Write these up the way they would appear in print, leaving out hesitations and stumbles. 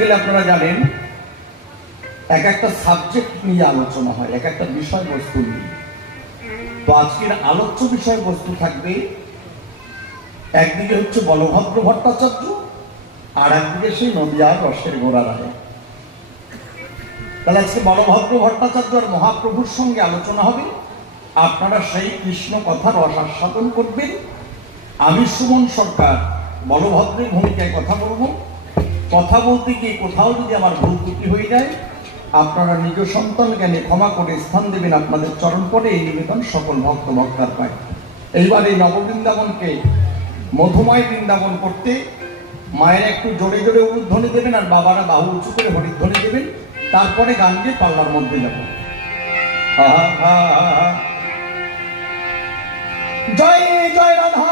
গেলে আপনারা জানেন এক একটা সাবজেক্ট নিয়ে আলোচনা হয়, এক একটা বিষয়বস্তু নিয়ে। তো আজকের আলোচ্য বিষয়বস্তু থাকবে একদিকে হচ্ছে বলভদ্র ভট্টাচার্য, আর একদিকে সেই নদিয়ার রসের গোড়া রায়। তাহলে আজকে বলভদ্র ভট্টাচার্য আর মহাপ্রভুর সঙ্গে আলোচনা হবে। আপনারা সেই কৃষ্ণ কথা রস আস্বাদন করবেন। আমি সুমন সরকার বলভদ্রের ভূমিকায় কথা বলবো। কথা বলতে গিয়ে কোথাও যদি আমার ভুল ত্রুটি হয়ে যায়, আপনারা নিজ সন্তান জ্ঞানে ক্ষমা করে স্থান দেবেন আপনাদের চরণ পরে। এই নিবেদন সকল ভক্ত ভক্তার পায়। এইবার এই নববৃন্দাবনকে মধুময় বৃন্দাবন করতে মায়ের একটু জোরে জোরে উলুধ্বনি দেবেন, আর বাবারা বাহু উঁচু করে হরিধ্বনি দেবেন। তারপরে গান দিয়ে পাল্লার মধ্যে যাব। জয় জয় রাধা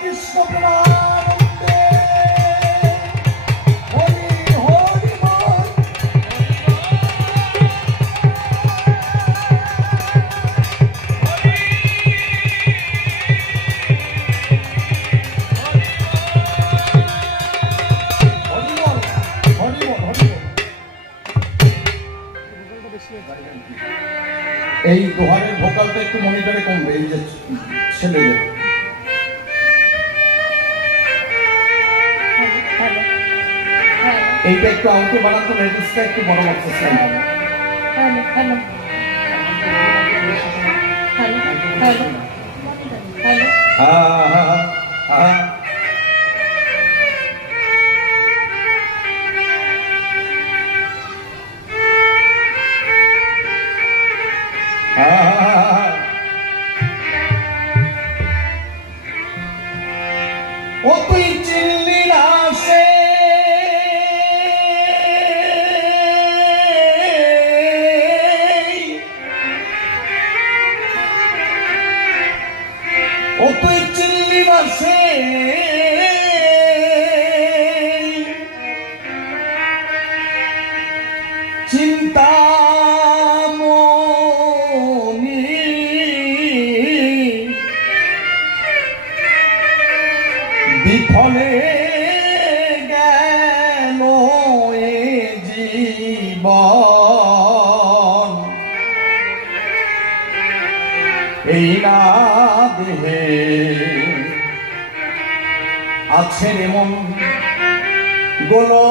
কৃষ্ণ প্রেমানন্দে, হরি হরি বল। এই দোহারের ভোকালটা একটু মনিটরে কমবে, এই যে ছেলেদের। এইটা একটু আউটে বানাতো, লেডিসটা একটু বড় বাচ্চা ছিল। ও তুই চিনলি না সে ও তুই চিনলি না সে চিন্তা বিফলে গেল এ জীবন, এই না দেহে আছে রে মন গোলো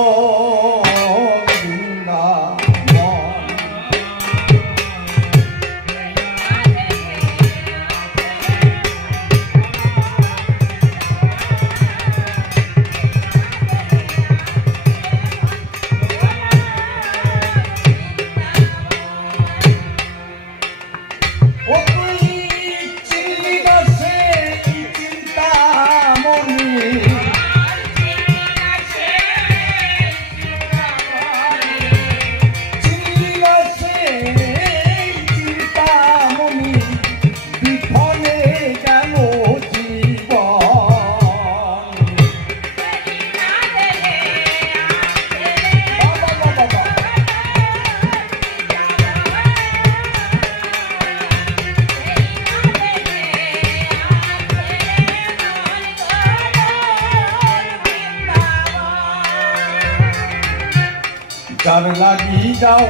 যার লাগি যাও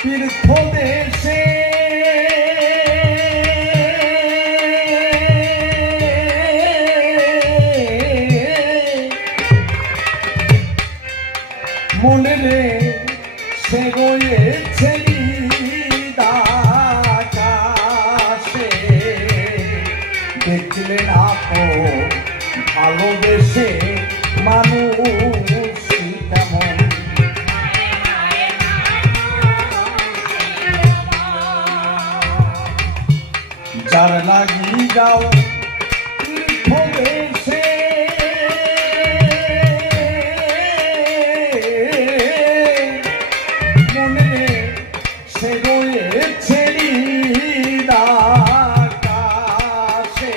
তীর্থ দেশে, মনে রে সে রয়েছে আকাশে, দেখলে না তো ভালোবেসে মানুষ কেমন। যার লাগি যাও তীর্থ দেশে, মনে সে রয়েছে আকাশে,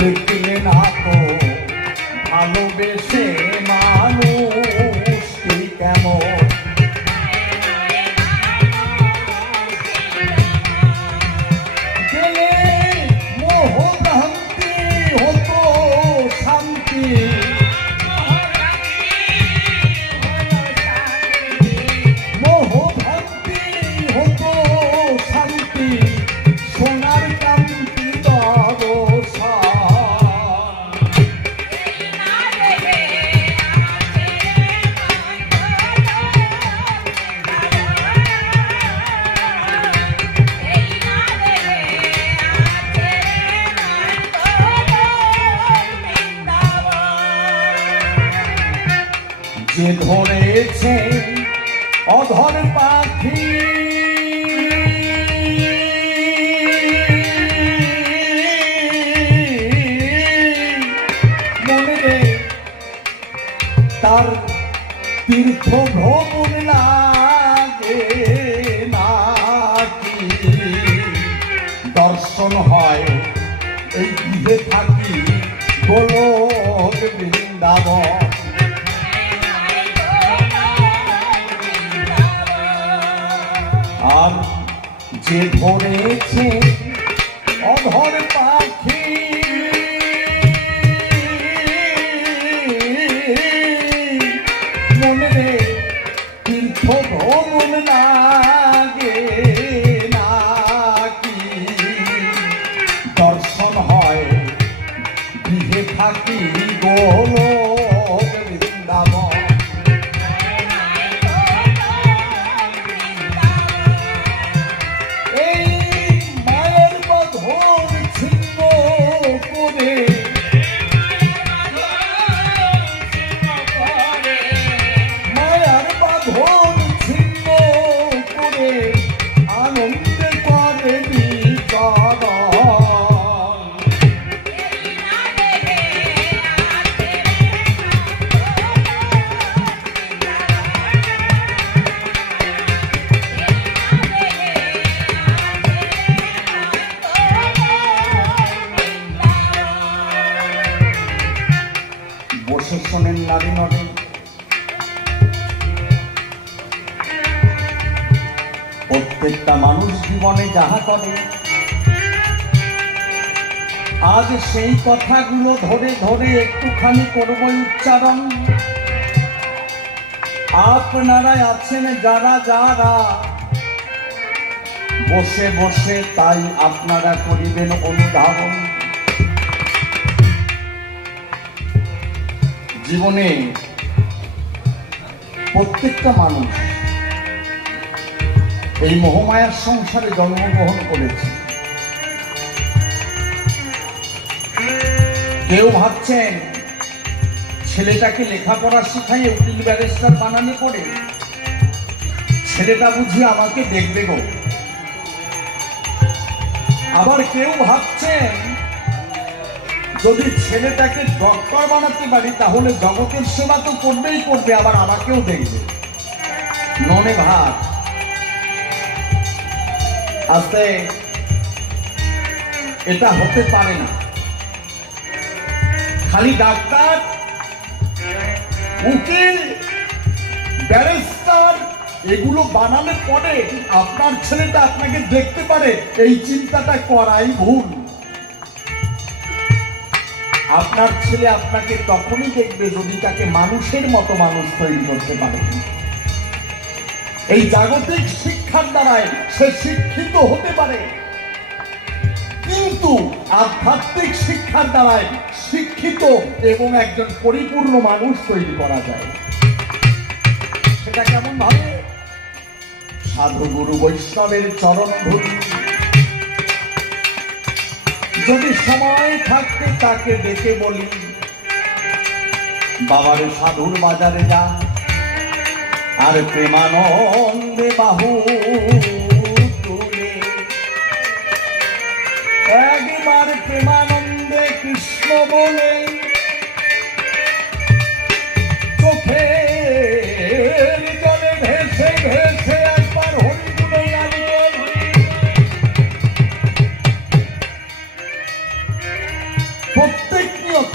দেখলে না তো ভালোবেসে মানুষ কেমন। যে ধরেছে অধর পাখি মনে রে তার তীর্থ ভ্রমণ লাগে নাকি দর্শন হয় এই গৃহে থাকি গোলক বৃন্দাবন। আর যে ধরেছে অধর পাখি মনে রে তীর্থ ভ্রমণ লাগে নাকি দর্শন হয় গৃহে থাকি গোলক বৃন্দাবন। এই মায়ের বাঁধন ছিন্ন করে মায়ের বাঁধন ছিন্ন করে আনন্দে করে বিচরণ। বসে শোনেন নারী নরে প্রত্যেকটা মানুষ জীবনে যাহা করে আজ সেই কথাগুলো ধরে ধরে একটুখানি করবো উচ্চারণ। আপনারা আছেন যারা যারা বসে বসে তাই আপনারা করিবেন অনুধাবন। জীবনে প্রত্যেকটা মানুষ এই মোহমায়ার সংসারে জন্মগ্রহণ করেছে। কেউ ভাবছেন ছেলেটাকে লেখাপড়া শিখাইয়ে উকিল ব্যারিস্টার বানানো পড়ে ছেলেটা বুঝি আমাকে দেখবে গো। আবার কেউ ভাবছেন যদি ছেলেটাকে ডক্টর বানাতে পারি তাহলে জগতের সেবা তো করবেই করবে, আবার আমাকেও দেখবে। ননে ভাত আস্তে এটা হতে পারে না। খালি ডাক্তার উকিল ব্যারিস্টার এগুলো বানালে পরে আপনার ছেলেটা আপনাকে দেখতে পারে এই চিন্তাটা করাই ভুল। আপনার ছেলে আপনাকে তখনই দেখবে যদি তাকে মানুষের মতো মানুষ তৈরি করতে পারে। এই জাগতিক শিক্ষার দ্বারায় সে শিক্ষিত হতে পারে, কিন্তু আধ্যাত্মিক শিক্ষার দ্বারায় শিক্ষিত এবং একজন পরিপূর্ণ মানুষ তৈরি করা যায়। সেটা কেমন ভাবে? সাধু গুরু বৈষ্ণবের চরণ ধরি যদি সময় থাকতে তাকে ডেকে বলি বাবার সাধুর বাজারে যা আর প্রেমানন্দে বাহু তুলে একবার প্রেমানন্দে কৃষ্ণ বলে চোখের জলে ভেসে ভেসে একবার হরি গুণে গাইবে। প্রত্যেক নিয়ত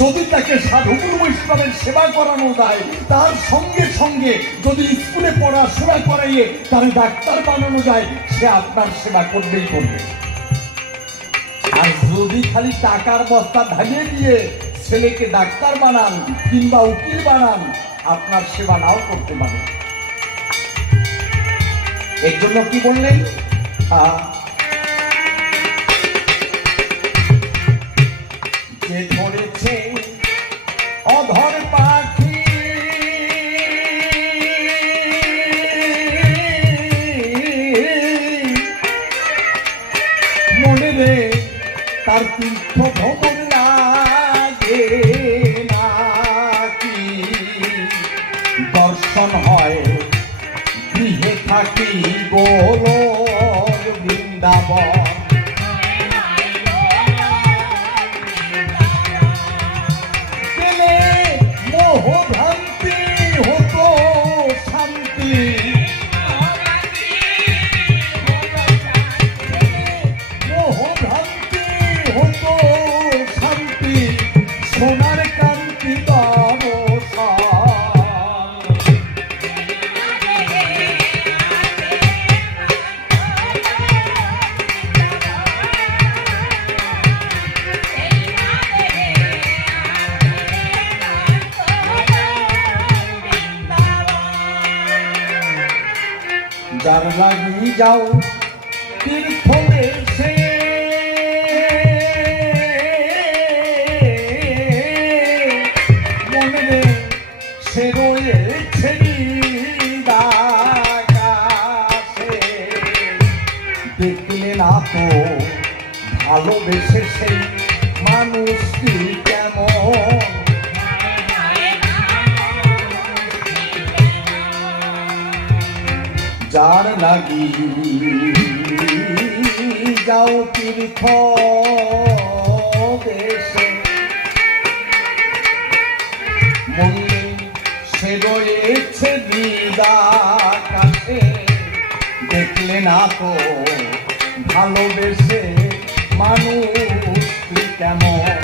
যদি তাকে সাধুগুরু বৈষ্ণবের সেবা করানো যায়, তার সঙ্গে সঙ্গে যদি স্কুলে পড়াশোনা করাইয়ে তার ডাক্তার বানানো যায়, সে আপনার সেবা করবেই করবে। আর যদি খালি টাকার বস্তা ঢালিয়ে দিয়ে ছেলেকে ডাক্তার বানান কিংবা উকিল বানান, আপনার সেবা নাও করতে পারে। এর জন্য কি বললেন? যে ধরেছে অধর পাখি মনে রে তার তীর্থ ভ্রমণ লাগে নাকি গোলক বৃন্দাবন। গেলে মোহভ্রান্তি হতো শান্তি, মোহভ্রান্তি হতো শান্তি, সোনার কান্তি দর্শন। যার লাগি যাও তীর্থ দেশে, মনে রে সে রয়েছে আকাশে। দেখলে না তো ভালোবেসে সেই মানুষটি কেমন, যার লাগি যাও তীর্থ দেশে, মনে সে রয়েছে আকাশে। দেখলে না তো ভালোবেসে মানুষটি কেমন,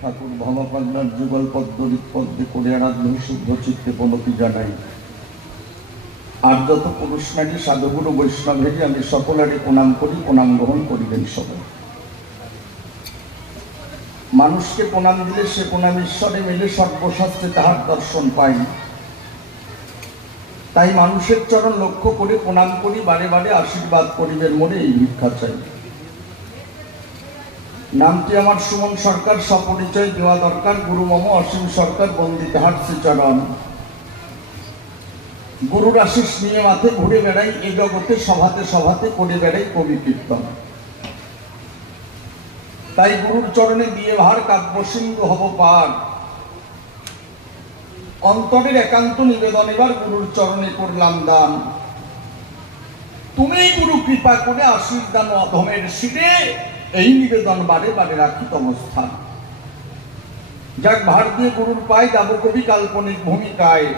ঠাকুর ভবকন্যার যুগল পদ্মরিত পদ্মে করে আরাধ্য শুদ্ধ চিত্তে প্রণতি জানাই। আর যত পুরুষ নারী সাধুগুরু বৈষ্ণবেরই আমি সকলেরই প্রণাম করি, প্রণাম গ্রহণ করিবেন সবাই। মানুষকে প্রণাম দিলে সে প্রণাম ঈশ্বরে মিলে সর্বশাস্ত্রে তাহার দর্শন পাই। তাই মানুষের চরণ লক্ষ্য করে প্রণাম করি, বারে বারে আশীর্বাদ করিবেন মনে এই ভিক্ষা চাই। নামটি আমার সুমন সরকার, সপরিচয় দেওয়া দরকার। গুরু মম অসীম সরকার, বন্দিত হাট শ্রীচরণ। গুরুর আশিস নিয়ে মাথে ঘুরে বেড়াই এ জগতে, সভাতে সভাতে করে বেড়াই কবি কীর্তন। তাই গুরুর চরণে দিয়ে ভার কাব্য সিন্ধু হব পার। অন্তরের একান্ত নিবেদন এবার গুরুর চরণে করলাম দান। তুমি গুরু কৃপা করে আশীর্বাদ অধমের শিরে, এই নিবেদন বারে বারে রাখি অবস্থান। যাক ভার দিয়ে গুরুর পায় যাব কবি কাল্পনিক ভূমিকায়।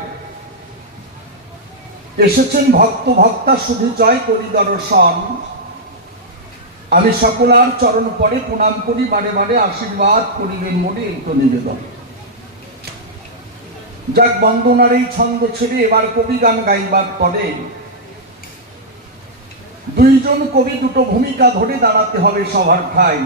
এসেছেন ভক্ত ভক্তা শুধু জয় করি দর্শন। আমি সকলার চরণ পরে প্রণাম করি, বারে বারে আশীর্বাদ করিবেন মনে এই তো নিবেদন। যাক বন্দনার এই ছন্দ ছেড়ে এবার কবি গান গাইবার পরে দুইজন কবি দুটো ভূমিকা ধরে দাঁড়াতে হবে সবার ঠাই।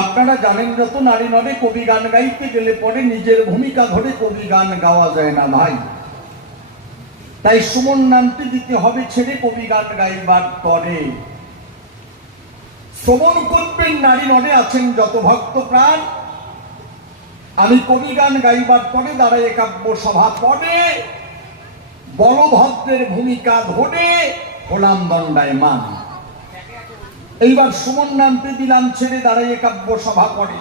আপনারা জানেন যত নারী নরে কবি গান গাইতে গেলে পরে নিজের ভূমিকা ধরে কবি গান গাওয়া যায় না ভাই। তাই সুমন নামটি দিতে হবে ছেড়ে কবি গান গাইবার পরে। শ্রবণ করবেন নারী নরে আছেন যত ভক্ত প্রাণ। আমি কবি গান গাইবার পরে দাঁড়ায় কাব্য সভা পড়ে বলভদ্রের ভূমিকা ধরে হলাম দণ্ডায়মান। এইবার সুমন নামতে দিলাম ছেড়ে দাঁড়ায় কাব্য সভা পড়ে।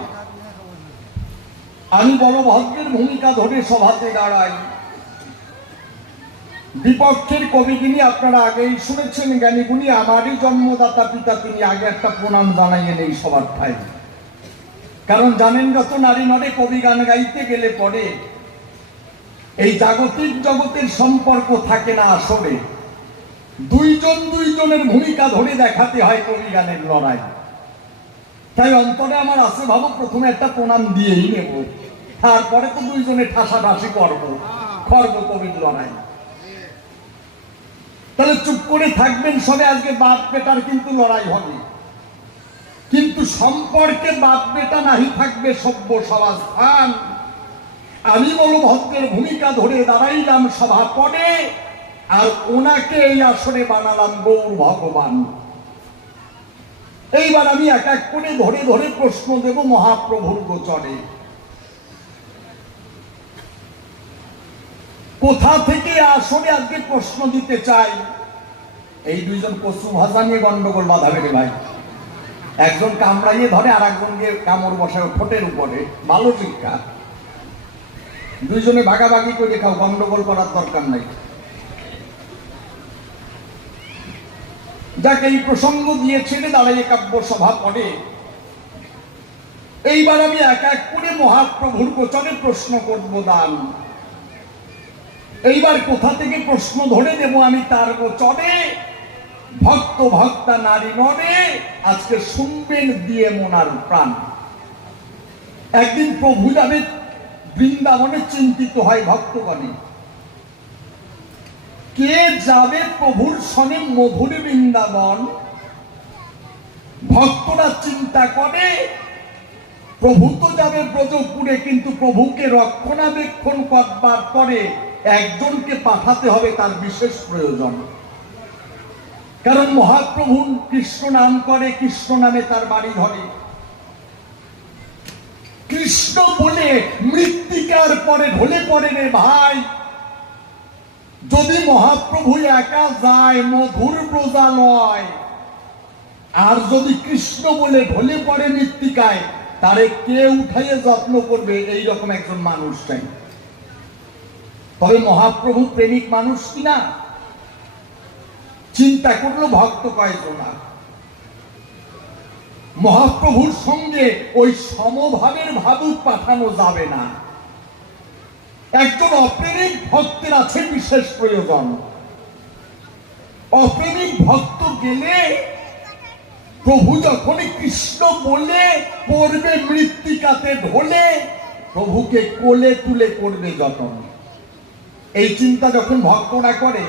আমি বলভদ্রের ভূমিকা ধরে সভাতে দাঁড়াই। বিপক্ষের কবি যিনি আপনারা আগেই শুনেছেন, জ্ঞানী গুণী আমারই জন্মদাতা পিতা, তিনি আগে একটা প্রণাম জানাইয়েন এই সবার ঠাই। কারণ জানেন যত নারী নরে কবি গান গাইতে গেলে পরে এই জাগতিক জগতের সম্পর্ক থাকে না আসলে। দুইজন দুইজনের ভূমিকা ধরে দেখাতে হয় কবি গানের লড়াই। তাই অন্তরে আমার আছে ভাবো প্রথমে একটা প্রণাম দিয়েই নেব, তারপরে তো দুইজনে ঠাসাঠাসি করবো, করবো কবির লড়াই। তাহলে চুপ করে থাকবেন সবে, আজকে বাপ বেটার কিন্তু লড়াই হবে। কিন্তু সম্পর্কে বাপ বেটা নাহি থাকবে সভ্য সমাজস্থান। আমি বলভদ্রের ভূমিকা ধরে দাঁড়াইলাম সভা পড়ে, আর ওনাকে এই আসরে বানালাম গৌর ভগবান। এইবার আমি এক এক করে ধরে ধরে প্রশ্ন দেব মহাপ্রভুর গোচরে। কোথা থেকে আসলে আজকে প্রশ্ন দিতে চাই? এই দুইজন কচু ভাষা নিয়ে গন্ডগোল বাঁধাবে রে ভাই। একজন কামড়াইয়ে ধরে আর একজনকে কামড় বসায় ঠোঁটের উপরে, ভালো শিক্ষা। দুইজনে ভাগাভাগি করে খাও, গন্ডগোল করার দরকার নাই। যাকে এই প্রসঙ্গ দিয়ে ছেড়ে দাঁড়িয়ে কাব্য সভা পড়ে। এইবার আমি এক এক করে মহাপ্রভুর গোচরে প্রশ্ন করব দান। এইবার কোথা থেকে প্রশ্ন ধরে দেব আমি তার গোচরে। ভক্ত ভক্তা নারী নরে আজকে শুনবেন দিয়ে মনার প্রাণ। একদিন প্রভু যাবে বৃন্দাবনে, চিন্তিত হয় ভক্তগণে, কে যাবে প্রভুর সনে মধুর বৃন্দাবন। ভক্তরা চিন্তা করে প্রভু তো যাবে ব্রজপুরে, কিন্তু প্রভুকে রক্ষণাবেক্ষণ করবার পরে একজনকে পাঠাতে হবে, তার বিশেষ প্রয়োজন। কারণ মহাপ্রভু কৃষ্ণ নাম করে, কৃষ্ণ নামে তার বাড়ি ধরে। কৃষ্ণ বলে মৃত্তিকার পরে ঢলে পড়ে রে ভাই। যদি মহাপ্রভু একা যায় মধুর ব্রজালয়, আর যদি কৃষ্ণ বলে ঢলে পড়ে মৃত্তিকায়, তারে কে উঠাইয়ে যত্ন করবে? এইরকম একজন মানুষ চাই। তবে মহাপ্রভু প্রেমিক মানুষ কিনা? চিন্তা করলো ভক্ত কয়জনা। মহাপ্রভুর সঙ্গে ওই সমভাবের ভাবুক পাঠানো যাবে না। একজন অপ্রেমিক ভক্তের আছে বিশেষ প্রয়োজন। অপ্রেমিক ভক্ত গেলে প্রভু যখন কৃষ্ণ বলে পড়বে মৃত্তিকাতে ঢলে, প্রভুকে কোলে তুলে করবে যতন। এই চিন্তা যখন ভক্তরা করে,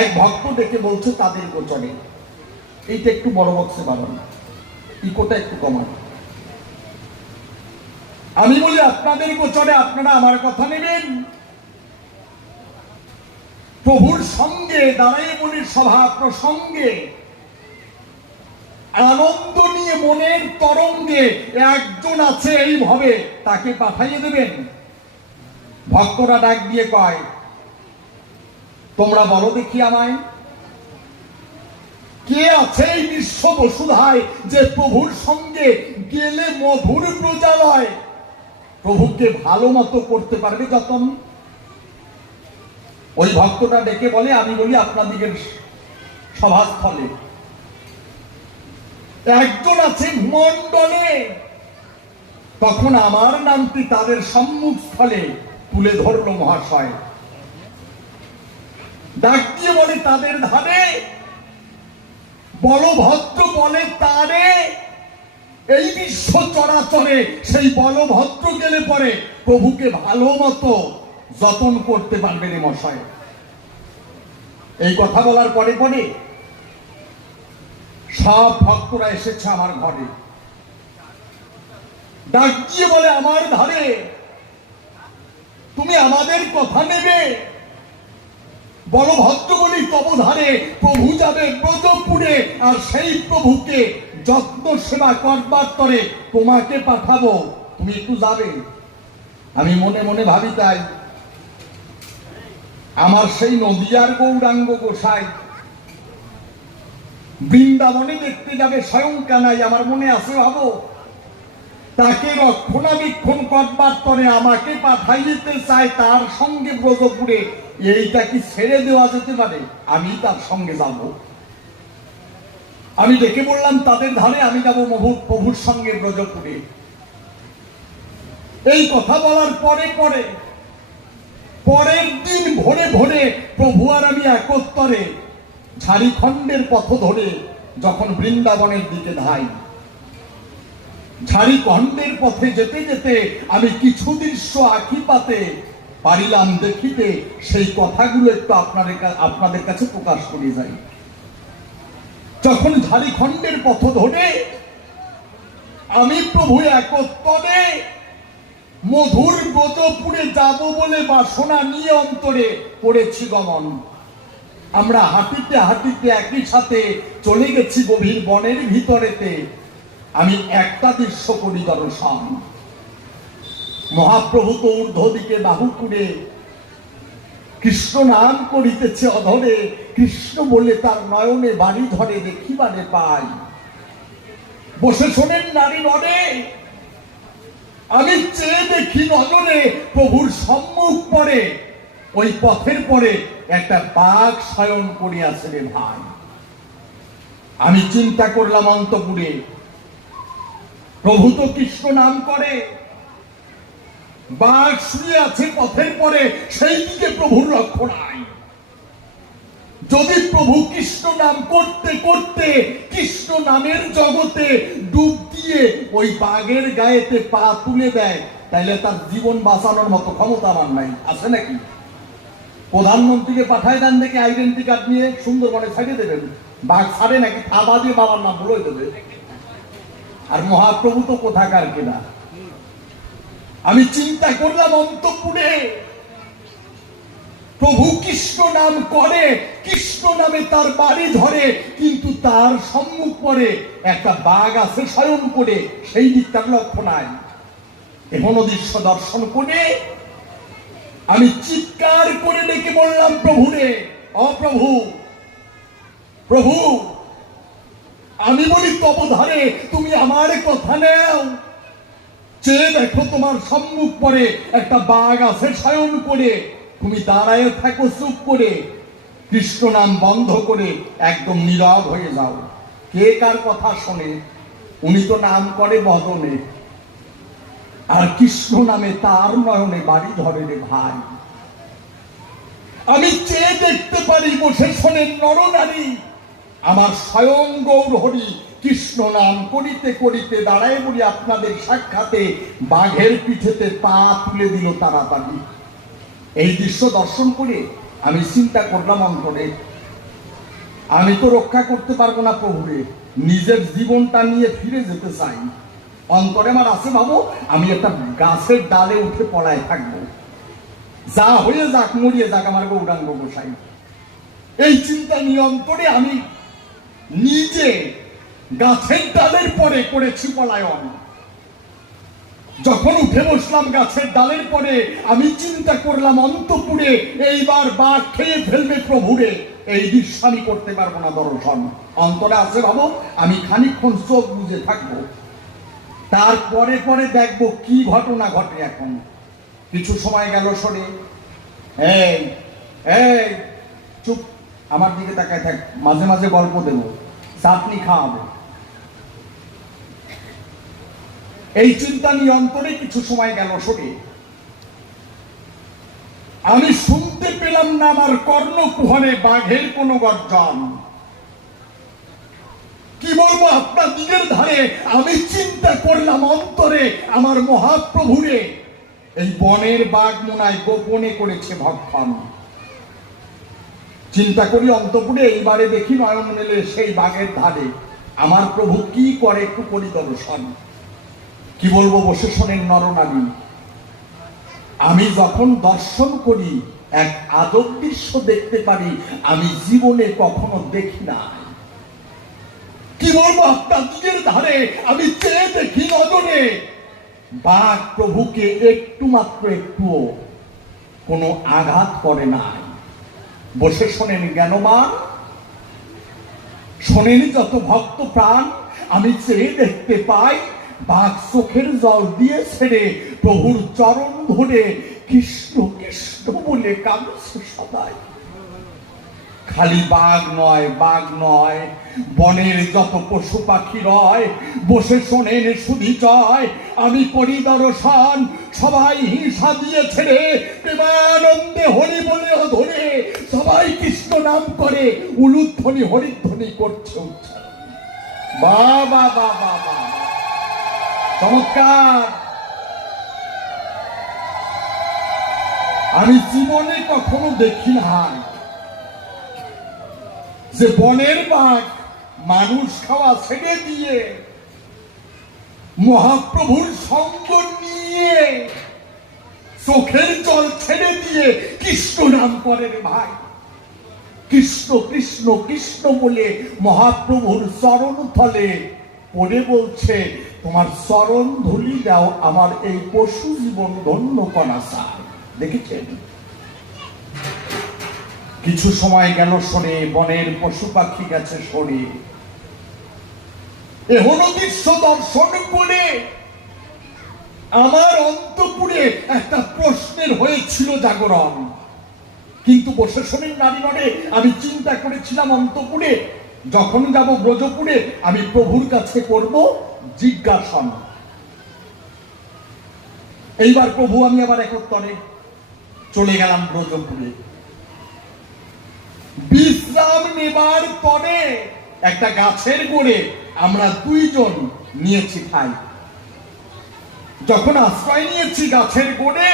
এক ভক্ত ডেকে বলছে তাদের গোচরে, এইটা একটু বড় বক্সে বাড়ান, ইকোটা একটু কমান। আমি বলি আপনাদের গোচরে আপনারা আমার কথা নেবেন। প্রভুর সঙ্গে দাঁড়াই বলি সভা প্রসঙ্গে আনন্দ নিয়ে মনের তরঙ্গে একজন আছে এইভাবে, তাকে পাঠাইয়ে দেবেন। ভক্তরা ডাক দিয়ে কয়, তোমরা বলো দেখি আমায়, কে আছে এই বিশ্ব বসুধায় যে প্রভুর সঙ্গে গেলে মধুর ব্রজালয় প্রভুকে ভালো মতো করতে পারবে যতন? ওই ভক্তটা ডেকে বলে, আমি বলি আপনাদের সভাস্থলে একজন আছে মন্ডলে। তখন আমার নামটি তাদের সম্মুখ স্থলে তুলে ধরলো মহাশয়। ডাক দিয়ে বলে তাদের ধারে, বলভদ্র বলে তারে। এই বিশ্ব চরাচরে সেই বলভদ্র গেলে পরে প্রভুকে ভালো মতো যতন করতে পারবেন মশাই। এই কথা বলার পরে পরে সব ভক্তরা এসেছে আমার ঘরে। ডাক দিয়ে বলে, আমার ধারে তুমি আমাদের কথা নেবে? বলভদ্র বলি তব ধারে প্রভু যাবে ব্রজপুরে, আর সেই প্রভুকে যত্ন সেবা করবার তরে তোমাকে পাঠাবো, তুমি একটু যাবে? আমি মনে মনে ভাবি, তাই আমার সেই নদিয়ার গৌরাঙ্গ গোসাই বৃন্দাবনে দেখতে যাবে স্বয়ং কানাই, আমার মনে আছে ভাবো, তাকে রক্ষণাবেক্ষণ করবার পরে আমাকে পাঠাই দিতে চায় তার সঙ্গে ব্রজপুরে। এইটা কি ছেড়ে দেওয়া যেতে পারে? আমি তার সঙ্গে যাব। আমি ডেকে বললাম তাদের ধারে, আমি যাব প্রভুর সঙ্গে ব্রজপুরে। এই কথা বলার পরে পরে পরের দিন ভোরে ভোরে প্রভু আর আমি একত্তরে ঝাড়িখণ্ডের পথ ধরে যখন বৃন্দাবনের দিকে ধাই, ঝাড়িখণ্ডের পথে যেতে যেতে আমি কিছু দৃশ্য আঁখি পাতে পারিলাম দেখিতে। সেই কথাগুলো একটু আপনাদের কাছে প্রকাশ করে যাই। যখন ঝাড়খণ্ডের পথ ধরে আমি প্রভু একত্তরে মধুর ব্রতপুরে যাব বলে বাসনা নিয়ে অন্তরে পড়েছি গমন। আমরা হাঁটিতে হাঁটিতে একই সাথে চলে গেছি গভীর বনের ভিতরেতে। আমি একটা দৃশ্য করি দর্শন। মহাপ্রভু তো ঊর্ধ্ব দিকে বাহু করে কৃষ্ণ নাম করিতেছে অধরে। কৃষ্ণ বলে তার নয়নে বাড়ি ধরে দেখিবারে পাই। বসে শোনেন নারী নরে, আমি চেয়ে দেখি নজরে প্রভুর সম্মুখ পরে ওই পথের পরে একটা বাঘ শয়ন করিয়াছে রে ভাই। আমি চিন্তা করলাম অন্তপুরে, প্রভু তো কৃষ্ণ নাম করে, বাঘ শুয়ে আছে পথের পরে, সেই দিকে প্রভুর লক্ষ্য নাই। যদি প্রভু কৃষ্ণ নাম করতে করতে কৃষ্ণ নামের জগতে ডুব দিয়ে ওই বাঘের গায়েতে পা তুলে দেয়, তাহলে তার জীবন বাঁচানোর মতো ক্ষমতা আমার নাই। আছে নাকি? প্রধানমন্ত্রীকে পাঠায় দেন দেখে আইডেন্টি কার্ড নিয়ে সুন্দরবনে ছাড়িয়ে দেবেন, বাঘ ছাড়ে নাকি? থাবা দিয়ে বাবার নাম বলে দেবে। আর মহাপ্রভু তো কোথাকার কেনা। আমি চিন্তা করলাম অন্তপুরে, প্রভু কৃষ্ণ নাম করে, কৃষ্ণ নামে তার বাড়ি ধরে, কিন্তু তার সম্মুখ পরে একটা বাঘ আছে শয়ন করে, সেই দিক তার লক্ষ্য নাই। এমন দৃশ্য দর্শন করে আমি চিৎকার করে ডেকে বললাম প্রভুরে, অপ্রভু প্রভু, আমি বলি তবধারে তুমি আমার কথা নেও। চেয়ে দেখো তোমার সম্মুখ পরে একটা বাঘ আছে শয়ন করে, তুমি দাঁড়ায় থাকো চুপ করে, কৃষ্ণ নাম বন্ধ করে একদম নীরব হয়ে যাও। কে কার কথা শোনে? উনি তো নাম করে বদনে, আর কৃষ্ণ নামে তার নয়নে বাড়ি ধরে রে ভাই। আমি চেয়ে দেখতে পারি বসে শোনেন নরনারী, আমার স্বয়ং গৌর হরি কৃষ্ণ নাম করিতে করিতে দাঁড়ায় বলি আপনাদের সাক্ষাতে বাঘের পিঠেতে পা তুলে দিল তাড়াতাড়ি। এই দৃশ্য দর্শন করে আমি চিন্তা করলাম অন্তরে, আমি তো রক্ষা করতে পারবো না প্রভুরে, নিজের জীবনটা নিয়ে ফিরে যেতে চাই। অন্তরে আমার আছে ভাবো, আমি একটা গাছের ডালে উঠে পড়ায় থাকবো, যা হয়ে যাক মরিয়ে যাক আমার গৌরাঙ্গ গোসাই। এই চিন্তা নিয়ে অন্তরে আমি নিজে গাছের ডালের পরে করেছি পলায়ন। যখন উঠে বসলাম গাছের ডালের পরে, আমি চিন্তা করলাম অন্তপুরে এইবার বাঘ খেয়ে ফেলবে প্রভুরে। এই দৃশ্য আমি করতে পারবো না দর্শন। অন্তরে আছে ভাবো, আমি খানিকক্ষণ চোখ বুঝে থাকবো, তারপরে পরে দেখবো কি ঘটনা ঘটে। এখন কিছু সময় গেল সরে, এই এই চুপ, আমার দিকে তাকায় থাক, মাঝে মাঝে গল্প দেবো, চাটনি খাওয়াবো। এই চিন্তা নিয়ে অন্তরে কিছু সময় গেল সরে, আমি শুনতে পেলাম না আমার কর্ণকুহরে বাঘের কোন গর্জন। কি বলবো আপনার দিকের ধারে, আমি চিন্তা করলাম অন্তরে আমার মহাপ্রভুরে এই বনের বাঘ মোনায় গোপনে করেছে ভক্ষণ। চিন্তা করি অন্তপুরে, এইবারে দেখি নয়ন মেলে সেই বাঘের ধারে আমার প্রভু কি করে একটু পরিদর্শন। কি বলবো, বসে শোনেন নরনারী, আমি যখন দর্শন করি এক আদব দৃশ্য দেখতে পারি আমি জীবনে কখনো দেখি না। কি বলবো আপনার দিকের ধারে, আমি চেয়ে দেখি নজরে, বাঘ প্রভুকে একটু মাত্র একটুও কোনো আঘাত করে নাই। বসে শোনেন জ্ঞানবান, শোনেন যত ভক্ত প্রাণ, আমি চেয়ে দেখতে পাই বাঘ চোখের জল দিয়ে ছেড়ে প্রভুর চরণ ধরে কৃষ্ণ কৃষ্ণ বলে কাঁদছে সদাই। খালি বাঘ নয়, বাঘ নয়, বনের যত পশু পাখি রয়, বসে শোনেন শুধু জয়, আমি করি দর্শন। সবাই হিংসা দিয়ে ছেড়ে প্রেমানন্দে হরি বলে ধরে, সবাই কৃষ্ণ নাম করে উলুধ্বনি হরিধ্বনি করছে উচ্চারণ। বাবা বাবা বাবা, চমৎকার। আমি জীবনে কখনো দেখি না যে বনের বাঘ মানুষ খাওয়া ছেড়ে দিয়ে মহাপ্রভুর সঙ্গ নিয়ে চোখের জল ছেড়ে দিয়ে কৃষ্ণ নাম করেন ভাই। কৃষ্ণ কৃষ্ণ কৃষ্ণ বলে মহাপ্রভুর চরণ তলে পড়ে বলছে, তোমার চরণ ধুলি দাও আমার এই পশু জীবন ধন্য করা চাই। দেখেছেন? কিছু সময় গেল সরে, বনের পশু পাখি গেছে সরে, এহন দৃশ্য দর্শন করে আমার অন্তপুরে একটা প্রশ্নের হয়েছিল জাগরণ। কিন্তু বসে শোনেন নারী নরে, আমি চিন্তা করেছিলাম অন্তপুরে যখন যাব ব্রজপুরে আমি প্রভুর কাছে করব জিজ্ঞাসন। এইবার প্রভু আমি আবার একত্তরে চলে গেলাম ব্রজপুরে। বিশ্রাম নেবার পরে একটা গাছের গোড়ে আমরা দুইজন নিয়েছি ঠাই। যখন আশ্রয় নিয়েছি গাছের গোড়ে,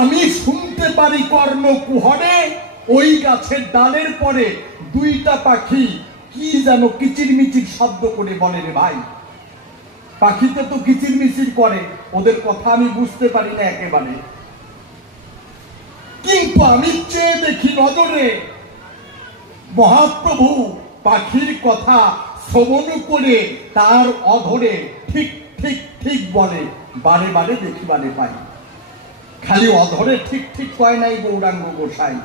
আমি শুনতে পারি কর্ণ কুহরে ওই গাছের ডালের পরে দুইটা পাখি কি যেন কিচিরমিচির শব্দ করে বলে। রে ভাই, পাখিতে তো কিচিরমিচির করে, ওদের কথা আমি বুঝতে পারি না একেবারে, কিন্তু আমি চেয়ে দেখি নজরে মহাপ্রভু পাখির কথা শ্রবণ করে তার অধরে ঠিক ঠিক ঠিক বলে। বারে বারে দেখিবারে পাই, খালি অধরে ঠিক ঠিক কয় নাই গৌরাঙ্গ গোসাই,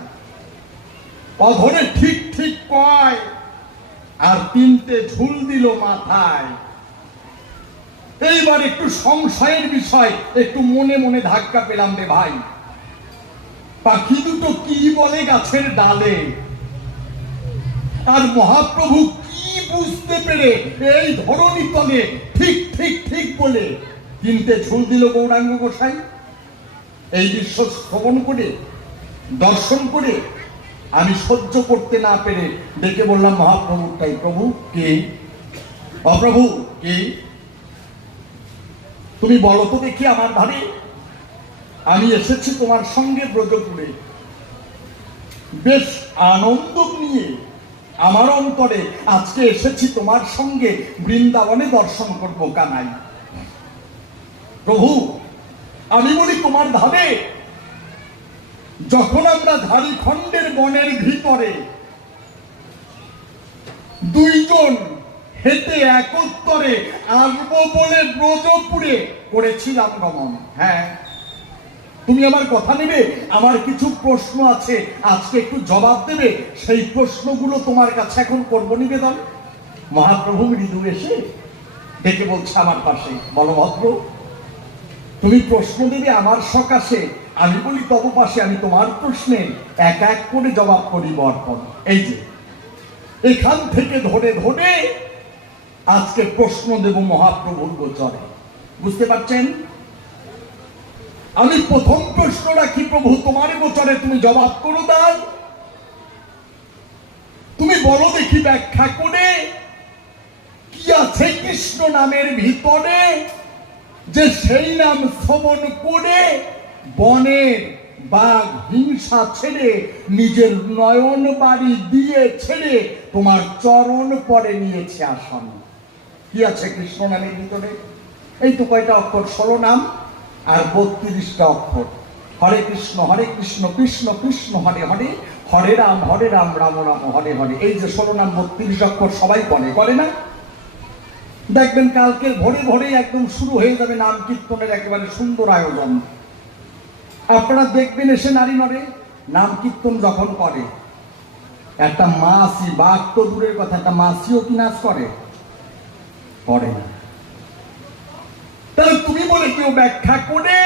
অধরে ঠিক ঠিক কয় আর তিনটে ঝুল দিল মাথায়। এইবার একটু সংশয়ের বিষয়, একটু মনে মনে ধাক্কা পেলাম রে ভাই। পাখি দুটো কি বলে গাছের ডালে, আর মহাপ্রভু কি বুঝতে পেরে এই ধরনী তলে ঠিক ঠিক ঠিক বলে তিনটে ঝুল দিল গৌরাঙ্গ গোসাই। এই দৃশ্য শ্রবণ করে দর্শন করে আমি সহ্য করতে না পেরে ডেকে বললাম মহাপ্রভুটাই, প্রভু কে? অপ্রভু কে? তুমি বলো তো দেখি আমার ধারে, আমি এসেছি তোমার সঙ্গে ব্রজপুরে, বেশ আনন্দ নিয়ে আমার অন্তরে আজকে এসেছি তোমার সঙ্গে বৃন্দাবনে দর্শন করব কানাই। প্রভু আমি বলি তোমার ধারে, যখন আমরা ঝাড়খণ্ডের বনের ভিতরে দুইজন হেঁটে একত্তরে আসবো বলে ব্রজপুরে করেছিলাম গমন। হ্যাঁ, তুমি আমার কথা নেবে, আমার কিছু প্রশ্ন আছে আজকে একটু জবাব দেবে, সেই প্রশ্নগুলো তোমার কাছে এখন করব নিবেদন। মহাপ্রভু মৃদু এসে ডেকে বলছে আমার পাশে, বলভদ্র তুমি প্রশ্ন দেবে আমার সকাশে, আমি বলি তব পাশে আমি তোমার প্রশ্নে এক এক করে জবাব করিব অর্পণ। এই যে এখান থেকে ধরে ধরে আজকে প্রশ্ন দেব মহাপ্রভুর গোচরে। বুঝতে পারছেন? আমি প্রথম প্রশ্ন রাখি, প্রভু তোমার গোচরে তুমি জবাব করো দাও। তুমি বলো দেখি ব্যাখ্যা করে কি আছে কৃষ্ণ নামের ভিতরে, যে সেই নাম শ্রবণ করে বনের বাঘ হিংসা ছেড়ে নিজের নয়ন বাড়ি দিয়ে ছেড়ে তোমার চরণ পরে নিয়েছে আসন। কি আছে কৃষ্ণ নামের ভিতরে? এই তো কয়টা অক্ষর, 16 নাম আর 32টা অক্ষর। হরে কৃষ্ণ কৃষ্ণ কৃষ্ণ হরে হরে, হরে রাম রাম রাম হরে হরে। এই যে 16 নাম 32 অক্ষর সবাই করে না? দেখবেন কালকে ভোরে ভোরে একদম শুরু হয়ে যাবে নাম কীর্তনের একেবারে সুন্দর আয়োজন। আপনারা দেখবেন এসে নারী নরে নাম কীর্তন যখন করে, একটা মাসি, বাঘ তো দূরের কথা, একটা মাসিও কি নাচ করে না। তাহলে তুমি বলে কেউ ব্যাখ্যা করে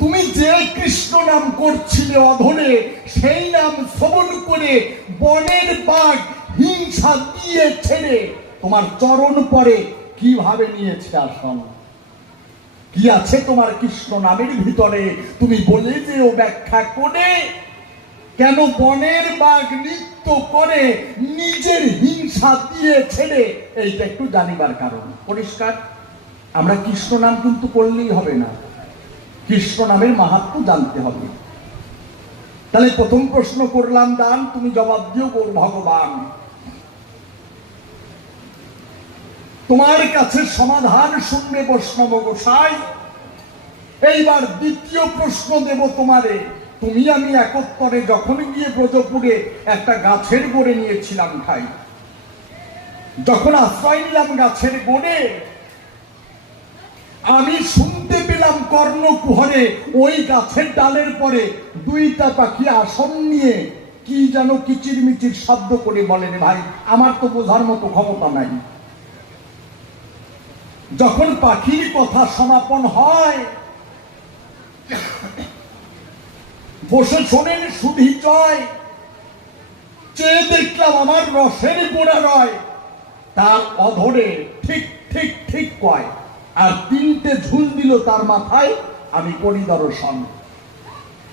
তুমি যে কৃষ্ণ নাম করছিলে অধরে, সেই নাম শ্রবণ করে বনের বাঘ হিংসা দিয়ে ছেড়ে তোমার চরণ পরে কিভাবে নিয়েছে আসন? কি আছে তোমার কৃষ্ণ নামের ভিতরে? তুমি বলে যে ও ব্যাখ্যা করে কেন বনের বাঘ নৃত্য করে নিজের হিংসা দিয়ে ছেড়ে, এইটা একটু জানিবার কারণ। পরিষ্কার, আমরা কৃষ্ণ নাম কিন্তু করলেই হবে না, কৃষ্ণ নামের মাহাত্ম্য জানতে হবে। তাহলে প্রথম প্রশ্ন করলাম দান, তুমি জবাব দিও গৌর ভগবান। তোমার কাছে সমাধান শুনবে বৈষ্ণব গোসাই। এইবার দ্বিতীয় প্রশ্ন দেব তোমারে। তুমি আমি একত্তরে যখন গিয়ে ব্রজপুরে একটা গাছের গোড়ে নিয়েছিলাম ঠাই, যখন আশ্রয় নিলাম গাছের গোড়ে, আমি শুনতে পেলাম কর্ণকুহরে ওই গাছের ডালের পরে দুইটা পাখি আসন নিয়ে কি যেন কিচিরমিচির শব্দ করে বলেন। ভাই আমার তো বোঝার মতো ক্ষমতা নাই। যখন পাখির কথা সমাপন হয়, বসে শোনেন সুধী জয়, চেয়ে দেখলাম আমার রসের গোড়া রয়, তার অধরে ঠিক ঠিক ঠিক কয়, আর তিনটে ঝুল দিল তার মাথায়, আমি করি দর্শন।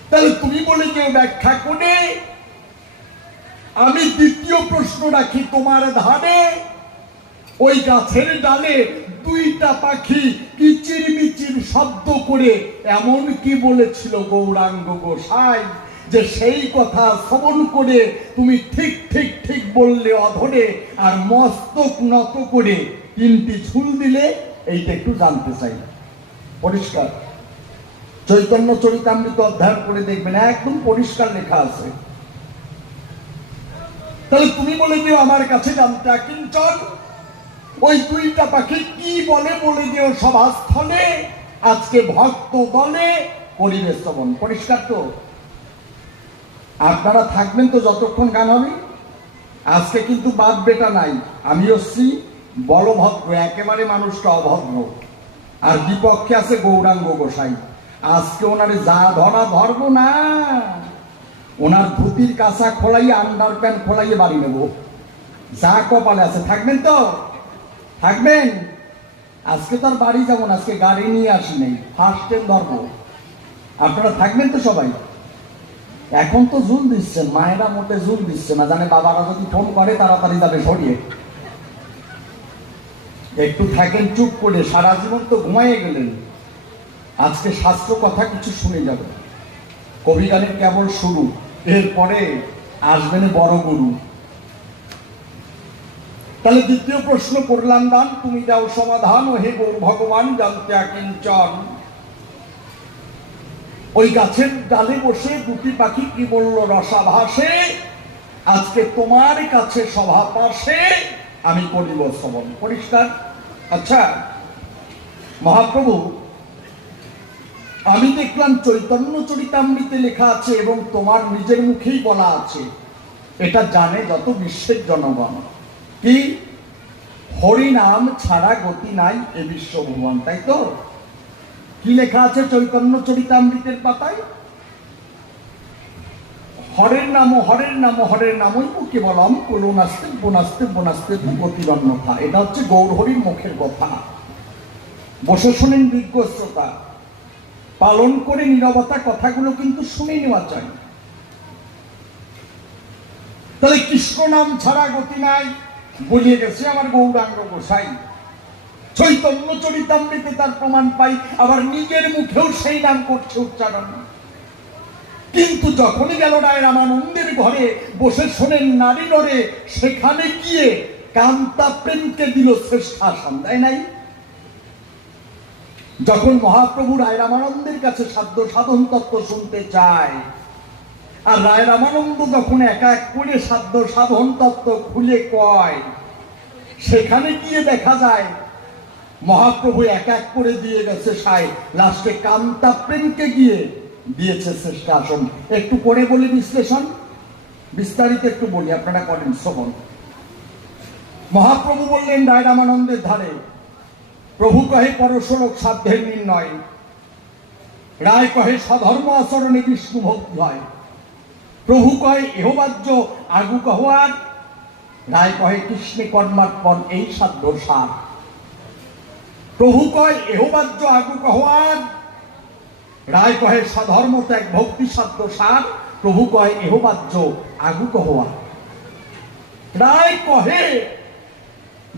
তাহলে তুমি বলে কেউ ব্যাখ্যা করে। আমি দ্বিতীয় প্রশ্ন রাখি তোমার ধারে, ওই গাছের ডালে দুইটা পাখি কিচির মিচির শব্দ করে এমন কি বলেছিল গৌরাঙ্গ গোসাই, যে সেই কথা শ্রবণ করে তুমি ঠিক ঠিক ঠিক বললে অধরে, আর মস্তক নত করে তিনটি ঝুল দিলে। এইটা একটু জানতে চাই। পরিষ্কার চৈতন্য চরিতামৃত অধ্যয়ন করে দেখবেন, একদম পরিষ্কার লেখা আছে। তাহলে তুমি বলে দিও আমার কাছে জানতে কিঞ্চন, ওই দুইটা পাখি কি বলে বলে দিও সভাস্থলে, আজকে ভক্ত দলে করিবে শ্রবণ। পরিষ্কার তো? আপনারা থাকবেন তো যতক্ষণ গান হবে। আজকে কিন্তু বাদ বেটা নাই, আমি হচ্ছি বলভদ্র, একেবারে মানুষটা অভদ্র, আর বিপক্ষে আছে গৌরাঙ্গ গোসাই। আজকে ওনারে যা ধরা ধরব না, ওনার ধুতির কাঁচা খোলাই আন্ডার প্যান্ট খোলাইয়ে বাড়ি নেব, যা কপালে আছে। থাকবেন তো? থাকবেন? আজকে তো আর বাড়ি যাবো না, আজকে গাড়ি নিয়ে আসি নাই, ফার্স্ট ট্রেন ধরবো। আপনারা থাকবেন তো সবাই? এখন তো জুল দিচ্ছে, মায়েরা মোটে জুল দিচ্ছে না, জানে বাবারা যদি ফোন করে তাড়াতাড়ি যাবে সরিয়ে। একটু থাকেন চুপ করে, সারা জীবন তো ঘুমাইয়ে গেলেন। আজকে শাস্ত্র কথা কিছু শুনে যাবে। কবি গানের কেবল শুরু, এরপরে আসবেন বড় গুরু। তাহলে দ্বিতীয় প্রশ্ন করলাম দান, তুমি দাও সমাধান, ও হে গৌর ভগবান জানতে কিঞ্চন। ওই গাছের ডালে বসে দুটি পাখি কি বলল রসাভাসে, আজকে তোমার কাছে সভা পাশে আমি করিব শ্রবণ। পরিষ্কার? আচ্ছা মহাপ্রভু, আমি দেখলাম চৈতন্য চরিতামৃতে লেখা আছে এবং তোমার নিজের মুখেই বলা আছে, এটা জানে যত বিশ্বের জনগণ, কি হরিনাম ছাড়া গতি নাই এ বিশ্ব ভুবন। তাই তো? কি লেখা আছে চৈতন্য চরিতামৃতের পাতায়? হরের নাম হরের নাম হরের নামই কেবলম কুলো নাস্তে বনাস্তে বনাস্তে গতিরন্যথা। এটা হচ্ছে গৌর হরির মুখের কথা। বসে শোনেন বিজ্ঞ শ্রোতা, পালন করে নীরবতা কথাগুলো কিন্তু শুনে নেওয়া চাই। তাহলে কৃষ্ণ নাম ছাড়া গতি নাই বলিয়ে গেছে আমার গৌরাঙ্গ গোসাই। চৈতন্য চরিতামৃতে তার প্রমাণ পাই, আবার নিজের মুখেও সেই নাম করছে উচ্চারণ। কিন্তু যখনই গেল রায় রামানন্দের ঘরে, বসে শোনেন নারী নরে, সেখানে গিয়ে কান্তা প্রেমকে দিল শ্রেষ্ঠ আসন, তাই নাই? যখন মহাপ্রভু রায় রামানন্দের কাছে সাধ্য সাধন তত্ত্ব শুনতে চায়, আর রায় রামানন্দ যখন এক এক করে সাধ্য সাধন তত্ত্ব খুলে কয়, সেখানে গিয়ে দেখা যায় মহাপ্রভু এক এক করে দিয়ে গেছে সাই, লাস্টে কান্তা প্রেমকে গিয়ে দিয়েছে শ্রেষ্ঠ আসন। একটু পরে বলি বিশ্লেষণ, বিস্তারিত একটু বলি, আপনারা করেন শ্রবণ। মহাপ্রভু বললেন রায় রামানন্দের ধারে, প্রভু কহে পরশলোক সাধ্যের নির্ণয়, রায় কহে স্বধর্ম আচরণে বিষ্ণু ভক্তি হয়। প্রভু কহে এহবাজ্য আগু কহার, রায় কহে কৃষ্ণে কর্মার্পণ এই সাধ্য সার। প্রভু কয় এহবাজ্য আগু কহার, রায় কহে স্বধর্ম ত্যাগ ভক্তি সাধ্য সার। প্রভু কয় এহবাজ্য আগু কহার, রায় কহে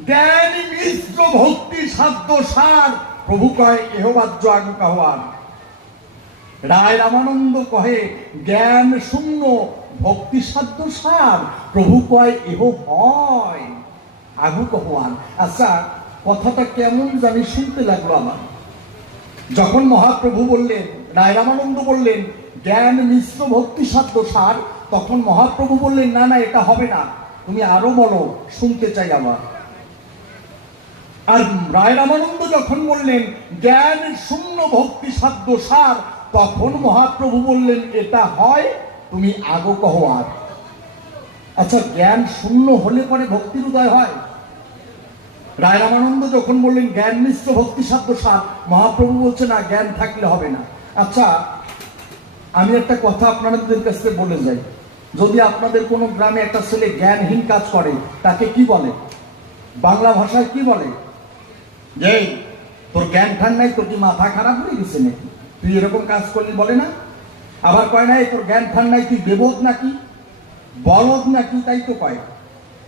জ্ঞান মিশ্র ভক্তি সাধ্য সার। প্রভু কয় এহবাজ্য আগু কহার। রায় রামানন্দ কহে জ্ঞান শূন্য ভক্তি সাধ্য সার, প্রভু কয় এহ হয় আগু কহওয়ান। আচ্ছা, কথাটা কেমন জানি শুনতে লাগলো আমার। যখন মহাপ্রভু বললেন, রায় রামানন্দ বললেন জ্ঞান মিশ্র ভক্তি সাধ্য সার, তখন মহাপ্রভু বললেন না না, এটা হবে না, তুমি আরো বলো, শুনতে চাই আবার। আর রায় রামানন্দ যখন বললেন জ্ঞান শূন্য ভক্তি সাধ্য সার, তখন মহাপ্রভু বললেন এটা হয়, তুমি আগো কহো আর। আচ্ছা, জ্ঞান শূন্য হলে পরে ভক্তির উদয় হয়? রায় রামানন্দ যখন বললেন জ্ঞান মিশ্র ভক্তি সাধ্য সার, মহাপ্রভু বলছে না, জ্ঞান থাকলে হবে না। আচ্ছা, আমি একটা কথা আপনাদের কাছে বলে যাই, যদি আপনাদের কোনো গ্রামে একটা ছেলে জ্ঞানহীন কাজ করে, তাকে কি বলে? বাংলা ভাষায় কি বলে? যে তোর জ্ঞান ঠান নাই, তোর কি মাথা খারাপ হয়ে গেছে নাকি, তুই এরকম কাজ করলি, বলে না? আবার কয় নাই তোর জ্ঞান ঠান নাই, তুই বেবোধ নাকি, বলদ নাকি, তাই তো কয়।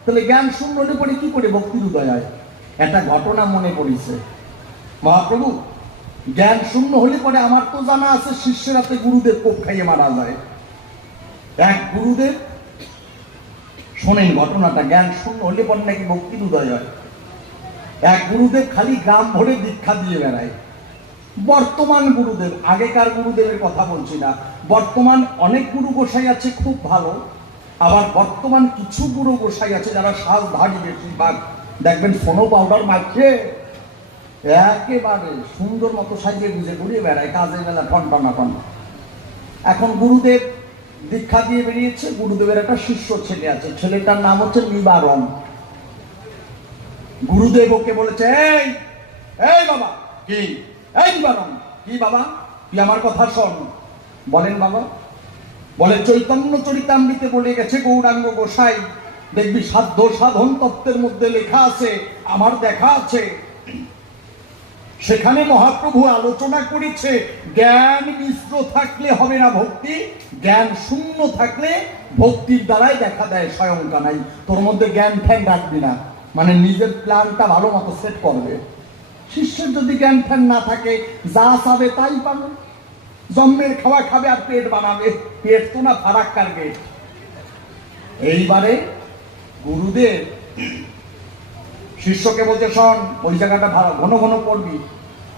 তাহলে জ্ঞান শূন্য হলে পরে কি করে ভক্তির উদয় হয়? একটা ঘটনা মনে পড়েছে। মহাপ্রভু জ্ঞান শূন্য হলে পরে আমার তো জানা আছে শিষ্যের হাতে গুরুদেব কোপ খাইয়ে মারা যায়। এক গুরুদেব, শোনেন ঘটনাটা, জ্ঞান শূন্য হলে পরে নাকি ভক্তির উদয় হয়। এক গুরুদেব খালি গ্রাম ভরে দীক্ষা দিয়ে বেড়ায়। বর্তমান গুরুদেব, আগেকার গুরুদেবের কথা বলছি না, বর্তমান অনেক গুরু গোসাই আছে খুব ভালো, আবার বর্তমান কিছু গুরু গোসাই আছে যারা সাজধারী, বেশিরভাগ দেখবেন সোনো পাউডার মাখিয়ে একেবারে সুন্দর মতো সাজিয়ে গুজে ঘুরিয়ে বেড়ায়, কাজের বেলা টনটনা টন। এখন গুরুদেব দীক্ষা দিয়ে বেরিয়েছে, গুরুদেবের একটা শিষ্য ছেলে আছে, ছেলেটার নাম হচ্ছে নিবারণ। গুরুদেব ওকে বলেছে, এই এই বাবা, কি এই নিবারণ, কি বাবা, তুই আমার কথা শোন। বলেন বাবা। বলে চৈতন্য চরিতামৃতে বলে গেছে গৌরাঙ্গ গোসাই, দেখবি সাধ্য সাধন তত্ত্বের মধ্যে লেখা আছে, আমার দেখা আছে, সেখানে মহাপ্রভু আলোচনা করেছে জ্ঞান মিশ্র থাকলে হবে না ভক্তি, জ্ঞান শূন্য থাকলে ভক্তির দ্বারাই দেখা দেয় স্বয়ং কানাই। তোর মধ্যে জ্ঞান ফ্যান রাখবি না, মানে নিজের প্ল্যানটা ভালো মতো সেট করবে। শিষ্যের যদি জ্ঞান ফ্যান না থাকে, যা চাবে তাই পাবে, জন্মের খাওয়া খাবে আর পেট বানাবে, পেট তো না ফারাক্কার গেট। এইবারে গুরুদেব শিষ্যকে বলছে, শোন, ওই জায়গাটা ভালো ঘন ঘন পড়বি,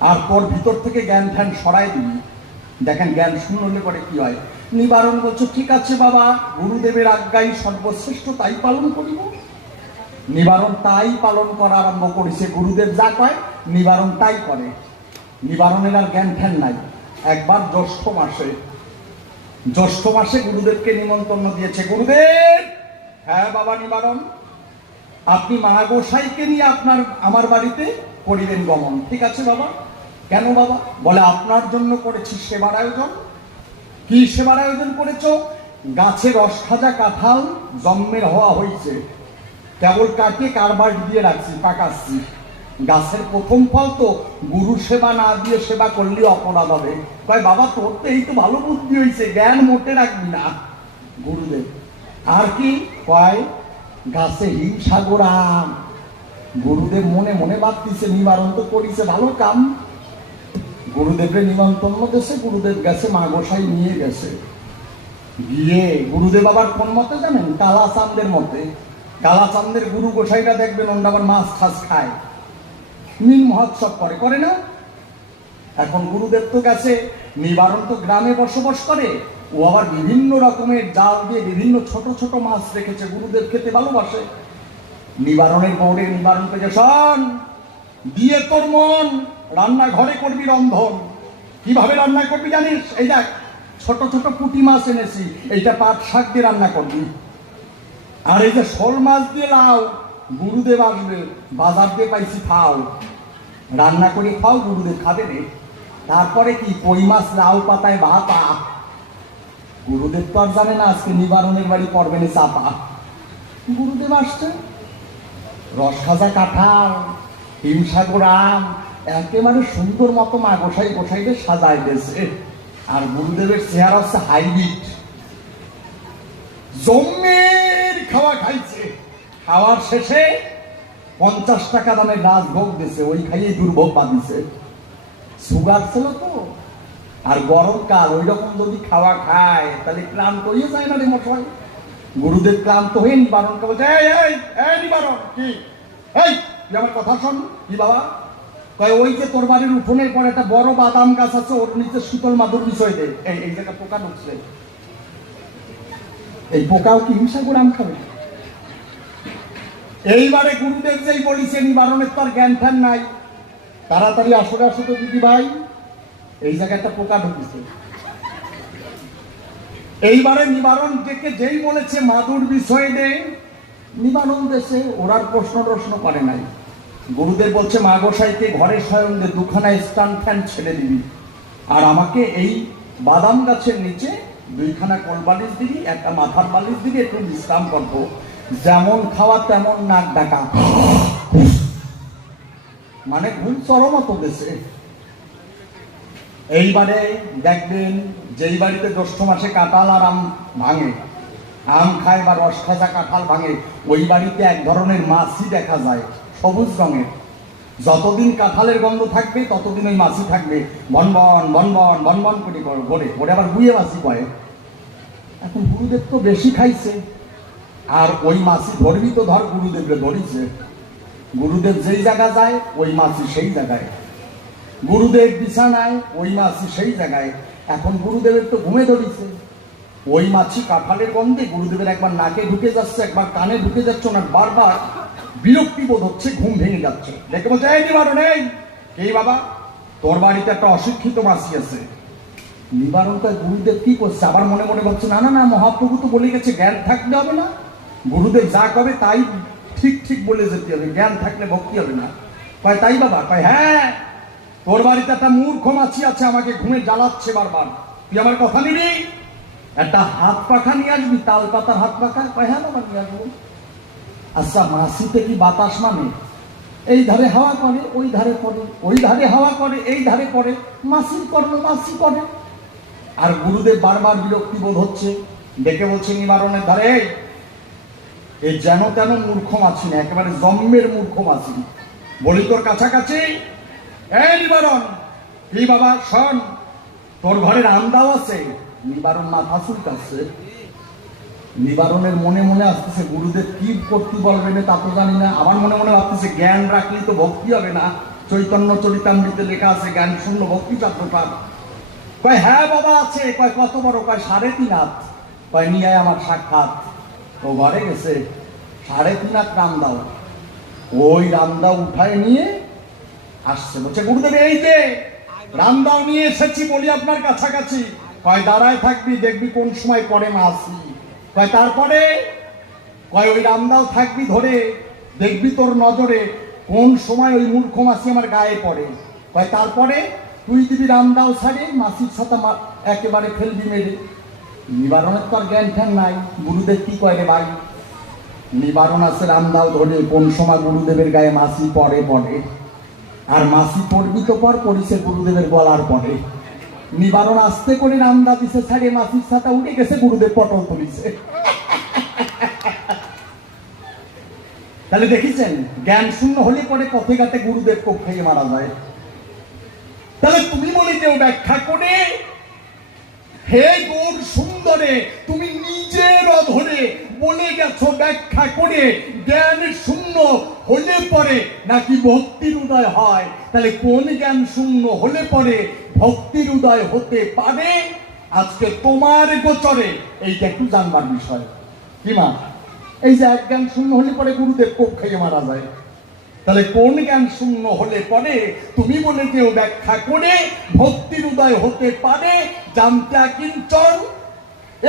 আর তোর ভিতর থেকে জ্ঞান ধ্যান সরাই দিবি, দেখেন জ্ঞান শূন্য হলে পরে কি হয়। নিবারণ বলছে, ঠিক আছে বাবা, গুরুদেবের আজ্ঞাই সর্বশ্রেষ্ঠ, তাই পালন করিব। নিবারণ তাই পালন করা আরম্ভ করেছে, গুরুদেব যা কয় নিবারণ তাই করে। নিবারণের আর জ্ঞান ধ্যান নাই। একবার জ্যৈষ্ঠ মাসে গুরুদেবকে নিমন্ত্রণ দিয়েছে। গুরুদেব, হ্যাঁ বাবা নিবারণ, আপনি মা গোসাইকে নিয়ে আমার বাড়িতে করিবেন গমন। ঠিক আছে বাবা। কেন বাবা? বলে আপনার জন্য করেছি সেবার আয়োজন। কি সেবার আয়োজন করেছ? গাছে রস খাজা কাঁঠাল জন্মের হওয়া হয়েছে, কেবল কাটিয়ে কারবার দিয়ে রাখছি, পাকাচ্ছি। গাছের প্রথম ফল তো, গুরু সেবা না দিয়ে সেবা করলে অপরাধ হবে। কয় বাবা, তোর তো এই তো ভালো বুদ্ধি হয়েছে, জ্ঞান মোটে রাখবি না। গুরুদেব, আর কি কয়? গাছে হিংসা গোড়াম। গুরুদেব মনে মনে ভাবতেছে, নিবারণ তো করিছে ভালো কাম। গুরুদেবের নিমন্ত্রণ দিয়েছে, গুরুদেব গেছে, মা গোসাই নিয়ে গেছে। গিয়ে গুরুদেব আবার কোন মতে জানেন? কালাচাঁদের মতে। কালাচাঁদের গুরু গোসাইটা দেখবেন ওরা আবার মাছ ঠাস খায়, নীল মহোৎসব করে না? এখন গুরুদেব তো গেছে, নিবারণ তো গ্রামে বসবাস করে, ও আবার বিভিন্ন রকমের জাল দিয়ে বিভিন্ন ছোট ছোট মাছ রেখেছে, গুরুদেব খেতে ভালোবাসে। নিবারণের বউরে নিবারণকে যে, শোন, দিয়ে তোর মন, রান্না ঘরে করবি রন্ধন। কিভাবে রান্না করবি জানিস? এই দেখ, ছোট ছোট পুঁটি মাছ এনেছি, এইটা পাট শাক দিয়ে রান্না করবি। আর এই যে শোল মাছ দিয়ে লাউ, গুরুদেব আসবে, বাজার দিয়ে পাইছি, খাও, রান্না করে খাও, গুরুদেব খাবে রে। তারপরে কি, কই মাছ লাউ পাতায় ভাপা। গুরুদেব তো আর জানে না আজকে নিবারণের বাড়ি পড়বেন চাপা। গুরুদেব আসছে, রস খাজা কাঁঠাল, হিমসাগর আম, একেবারে সুন্দর মতো মা গোসাইদের সাজাই দিয়েছে। আর গুরুদেবের চেহারা হচ্ছে হাইব্রিড, জম্মের খাওয়া খাইছে। খাওয়ার শেষে 50 টাকা দামের রাজভোগ দিছে, ওই খাইয়ে দুর্ভোগ বাঁধিছে। সুগার ছিল তো, আর গরমকাল ওই রকম যদি খাওয়া খায় তাহলে ক্লান্ত হয়ে যায় না রে মশাই। গুরুদেব ক্লান্ত হয়ে নিবারণকে বলছে, এই এই এই নিবারণ, কি এই তুই আমার কথা শোন। কি বাবা? কয় ওই যে তোর বাড়ির উঠোনের পর একটা বড় বাদাম গাছ আছে, ওর নিচে শীতল মাদুর বিষয় দে। এই জায়গা পোকা ঢুকছে, এই পোকাও কি হিংসা করে আম খাবে? এইবারে গুরুদেব যেই বলিছে নিবারণের তার জ্ঞান ঠ্যান নাই, তাড়াতাড়ি আসলে আসো তো দিদি ভাই, এই জায়গায় একটা পোকা ঢুকেছে। এইবারে নিবারণ থেকে যেই বলেছে মাদুর বিষয় দে, নিবারণ দেশে ওরার প্রশ্ন করে নাই। গুরুদেব বলছে মা গোসাইকে ঘরে স্বয়ং দে, দুখানা স্ট্যান্ড ফ্যান ছেড়ে দিবি, আর আমাকে এই বাদাম গাছের নিচে দুইখানা কোল বালিশ দিবি, একটা মাথার বালিশ দিবি, একটু বিশ্রাম করবো। যেমন খাওয়া তেমন নাক ডাকা, মানে ঘুম চরমত দেশে। এইবারে দেখবেন যেই বাড়িতে জ্যৈষ্ঠ মাসে কাঁঠাল আর আম ভাঙে, আম খায় বা রস খাজা কাঁঠাল ভাঙে, ওই বাড়িতে এক ধরনের মাছি দেখা যায় সবুজ রঙের। যতদিন কাঁঠালের গন্ধ থাকবে ততদিন ওই মাছি থাকবে, বনবন বনবন বনবন করে ঘরে ঘরে, আবার বুয়ে মাছি করে। এখন গুরুদেব তো বেশি খাইছে, আর ওই মাছি ধরবি তো ধর, গুরুদেবরে ধরিছে। গুরুদেব যেই জায়গা যায় ওই মাছি সেই জায়গায়, গুরুদেব বিছানায় ওই মাছি সেই জায়গায়। এখন গুরুদেবের তো ঘুমে ধরিছে, ওই মাছি কাঁঠালের গন্ধে গুরুদেবের একবার নাকে ঢুকে যাচ্ছে, একবার কানে ঢুকে যাচ্ছে, ওনার বারবার বিরক্তি বোধ হচ্ছে, ঘুম ভেঙে যাচ্ছে। দেখে বলছে, এই নিবারণ, এই বাবা তোর বাড়িতে একটা অশিক্ষিত মাছি আছে। নিবারণ তার গুরুদেব কি করছে, আবার মনে মনে ভাবছে, না না না, মহাপ্রভু তো বলে গেছে জ্ঞান থাকতে হবে না, গুরুদেব যা করবে তাই ঠিক ঠিক বলে যেতে হবে, জ্ঞান থাকলে ভক্তি হবে না। কয় তাই বাবা? কয় হ্যাঁ, তোর বাড়িতে একটা মূর্খ মাছি আছে, আমাকে ঘুমে জ্বালাচ্ছে বারবার, তুই আমার কথা নিবি, একটা হাত পাখা নিয়ে আসবি, তাল পাতার হাত পাখা। কয় হ্যাঁ বাবা নিয়ে আসবো। আচ্ছা মাছিতে কি বাতাস মানে? এই ধারে হাওয়া করে ওই ধারে পড়ে, ওই ধারে হাওয়া করে এই ধারে পড়ে, মাছির কর্ম মাছি করে। আর গুরুদেব বারবার বিরক্তি বোধ হচ্ছে, ডেকে বলছে নিবারণের ধারে, এই যেন তেন মূর্খ মাছি না, একেবারে জন্মের মূর্খ মাছি। বলি তোর কাছাকাছি, এই নিবারণ, কি বাবা শোন, তোর ঘরের আমদাও আছে। নিবারণ মাথা চুলকাচ্ছে। নিবারণের মনে মনে আসতেছে গুরুদেব কি করতে বলবেন তা তো জানি না, আমার মনে মনে ভাবতেছে জ্ঞান রাখলে তো ভক্তি হবে না, চৈতন্য চরিতামৃতে লেখা আছে জ্ঞান শূন্য ভক্তি চাত্রপাঠ। কয় হ্যাঁ বাবা আছে। কয় কত বড়? কয় 3.5 হাত। কয় নিয়ে আয় আমার সাক্ষাৎ। ও ঘরে গেছে, 3.5 হাত রামদাও, ওই রামদাও উঠায় নিয়ে আসছে, বলছে গুরুদেব এই যে রামদাও নিয়ে এসেছি, বলি আপনার কাছাকাছি। কয় দাঁড়ায় থাকবি, দেখবি কোন সময় পরে মাছি। কয় তারপরে? কয় ওই রামদাও থাকবি ধরে, দেখবি তোর নজরে কোন সময় ওই মূর্খ মাছি আমার গায়ে পড়ে। কয় তারপরে? তুই দিবি রামদাও ছাড়ে, মাছির সাথে একেবারে ফেলবি মেরে। নিবারণের তো আর জ্ঞান ঠ্যান নাই। গুরুদেব কি কয় রে ভাই? নিবারণ আছে রামদাও ধরে, কোন সময় গুরুদেবের গায়ে মাছি পড়ে পড়ে, আর মাছি পড়বি তো পর পড়িছে গুরুদেবের গলার পড়ে। নিবারণ আস্তে করে রামদা দিছে ছাড়িয়ে, মাছির ছাতা উঠে গেছে, গুরুদেব পটল তুলিছে। তাহলে দেখেছেন জ্ঞান শূন্য হলে পরে পথে ঘাটে গুরুদেব কোপ খাইয়ে মারা যায়। তাহলে তুমি বলে কেউ ব্যাখ্যা করে, হে গৌর সুন্দরে, তুমি নিজের অধরে বলে গেছো ব্যাখ্যা করে জ্ঞান শূন্য হলে পরে নাকি ভক্তির উদয় হয়। তাহলে কোন জ্ঞান শূন্য হলে পরে ভক্তির উদয় হতে পারে, আজকে তোমার গোচরে এইটা একটু জানবার বিষয়। কি মা? এই যে এক জ্ঞান শূন্য হলে পরে গুরুদেব কোপ খাইয়ে মারা যায়, তাহলে কোন জ্ঞান শূন্য হলে পরে তুমি বলে কেউ ব্যাখ্যা করে ভক্তির উদয় হতে পারে, জানতে কিঞ্চন।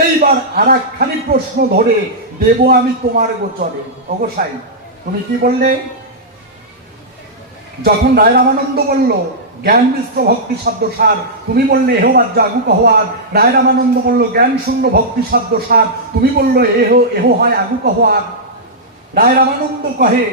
এইবার আর একখানি প্রশ্ন ধরে দেব আমি তোমার গোচরে। অবশ্যই তুমি কি বললে? যখন রায় রামানন্দ বলল জ্ঞান মিশ্র ভক্তি শব্দ সার, তুমি বললে এহ রাজ্য আগু কহওয়ার। রায় রামানন্দ বলল জ্ঞান শূন্য ভক্তি শব্দ সার, তুমি বললো এহ এহ হয় আগু কহওয়ার। রায় রামানন্দ কহে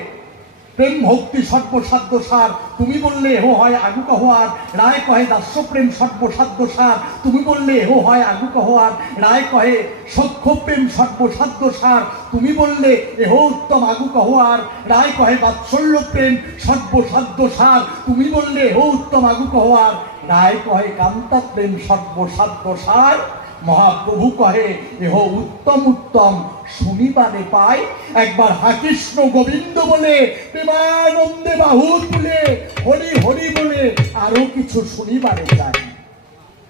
প্রেম ভক্তি সর্বসাধ্য সার, তুমি বললে এহো হয় আগু কহোয়ার, রায় কহে দাস্য প্রেম সর্বসাধ্য সার, তুমি বললে এহো হয় আগু কহোয়ার, রায় কহে সখ্য প্রেম সর্বসাধ্য সার, তুমি বললে এহো উত্তম আগু কহোয়ার, রায় কহে বাৎসল্য প্রেম সর্বসাধ্য সার, তুমি বললে এহো উত্তম আগু কহোয়ার, রায় কহে কান্তা প্রেম সর্বসাধ্য সার। মহাপ্রভু কহে এহ উত্তম উত্তম শুনিবারে পায়, একবার হা কৃষ্ণ গোবিন্দ বলে প্রেমানন্দে বাহু তুলে হরি হরি বলে আরো কিছু শুনিবারে চাই।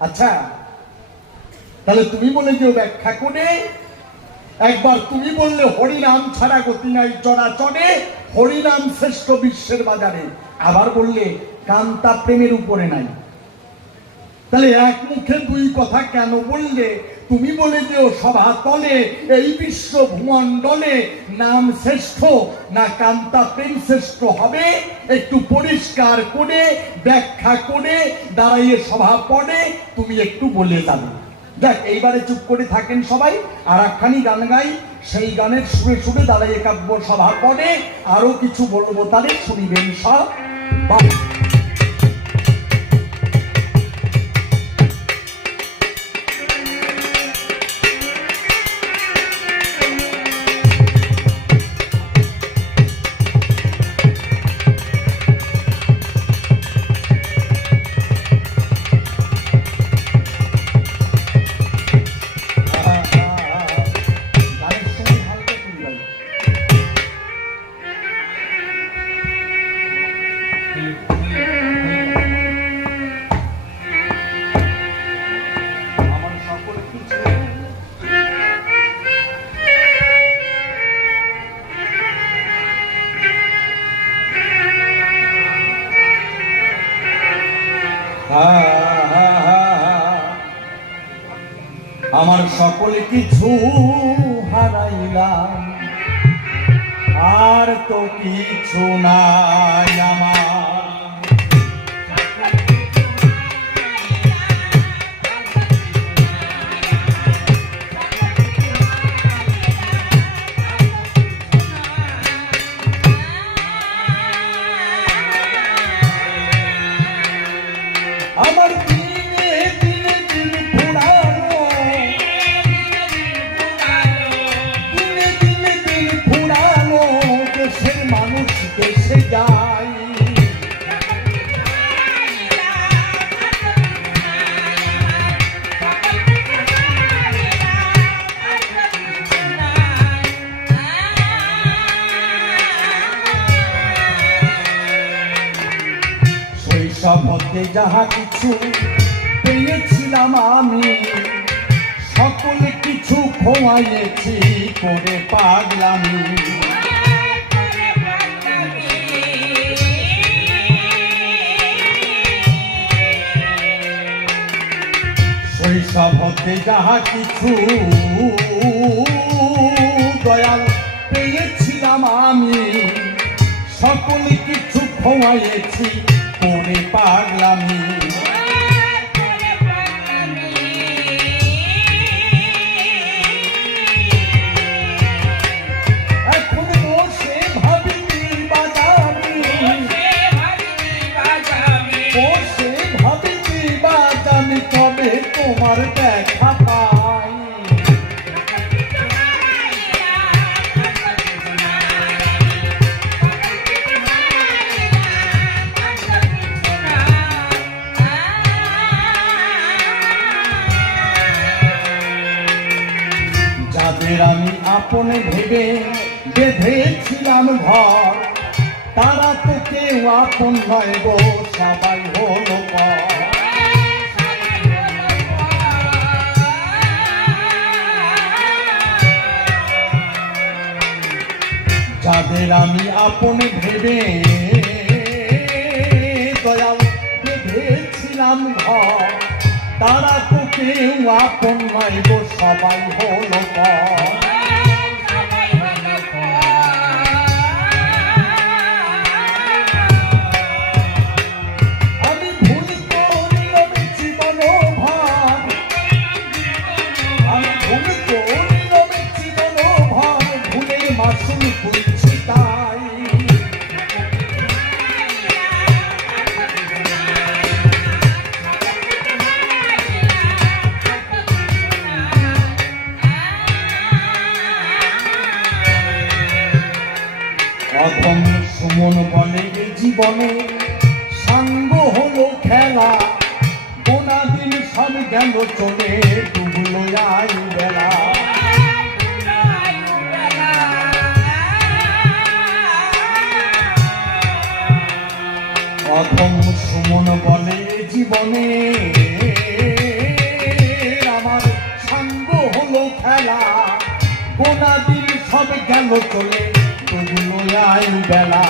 আচ্ছা, তাহলে তুমি বলে যে ব্যাখ্যা করে, একবার তুমি বললে হরিনাম ছাড়া গতি নাই চরাচরে, হরিনাম শ্রেষ্ঠ বিশ্বের বাজারে, আবার বললে কান্তা প্রেমের উপরে নাই। তাহলে এক মুখে দুই কথা কেন বললে? তুমি বলে যে সভা তলে এই বিশ্ব ভূমণ্ডলে নাম শ্রেষ্ঠ না কান্তা প্রেম শ্রেষ্ঠ হবে, একটু পরিষ্কার করে ব্যাখ্যা করে দাঁড়াইয়ে সভা পড়ে তুমি একটু বলে যাবে। দেখ, এইবারে চুপ করে থাকেন সবাই, আর একখানি গান গাই, সেই গানের সুরে সুরে দাঁড়াইয়ে কাব্য সভা পড়ে আরো কিছু বলবো, তাহলে শুনিবেন সব। আমার সকলে কিছু হারাইলাম, আর তো কিছু নাই আমার। আমার দিনে দিনে দিন ফুরালো, দিনে দিনে দিন ফুরালো, দেশের মানুষ দেশে যায়। শৈশব হতে যাহা কিছু পেয়েছিলাম আমি, সকল কিছু খোয়াইয়েছি করে পাগলামি। শৈশব হতে যাহা কিছু দয়াল পেয়েছিলাম আমি, সকল কিছু খোয়াইয়েছি করে পাগলামি। এখন বসে ভাবিনি বাজাবি, বসে ভাবিনি বাজাবি, তবে তোমার দেখা পাই। যাদের আমি আপনে ভেবে বেঁধেছিলাম ঘর, তারা তো কেউ আপন নয় গো, সবাই হলো পর। যাদের আমি আপনে ভেবে দয়াল বেঁধেছিলাম ঘর, তারা তো কেউ আপন নয় গো, সবাই হলো পর। আমি ভুল করলাম জীবন ভার, আমি ভুল করলাম জীবন ভার, ভুলে মাসুল বুঝছি তাই। প্রথম সুমন বলে জীবনে সাঙ্গ হলো খেলা, গোনা দিন সব গেল চলে, ডুবলো আয়ু বেলা। প্রথম সুমন বলে জীবনে আমার সাঙ্গ হলো খেলা, গোনা দিন সব গেল চলে, ডুবলো আয়ু বেলা।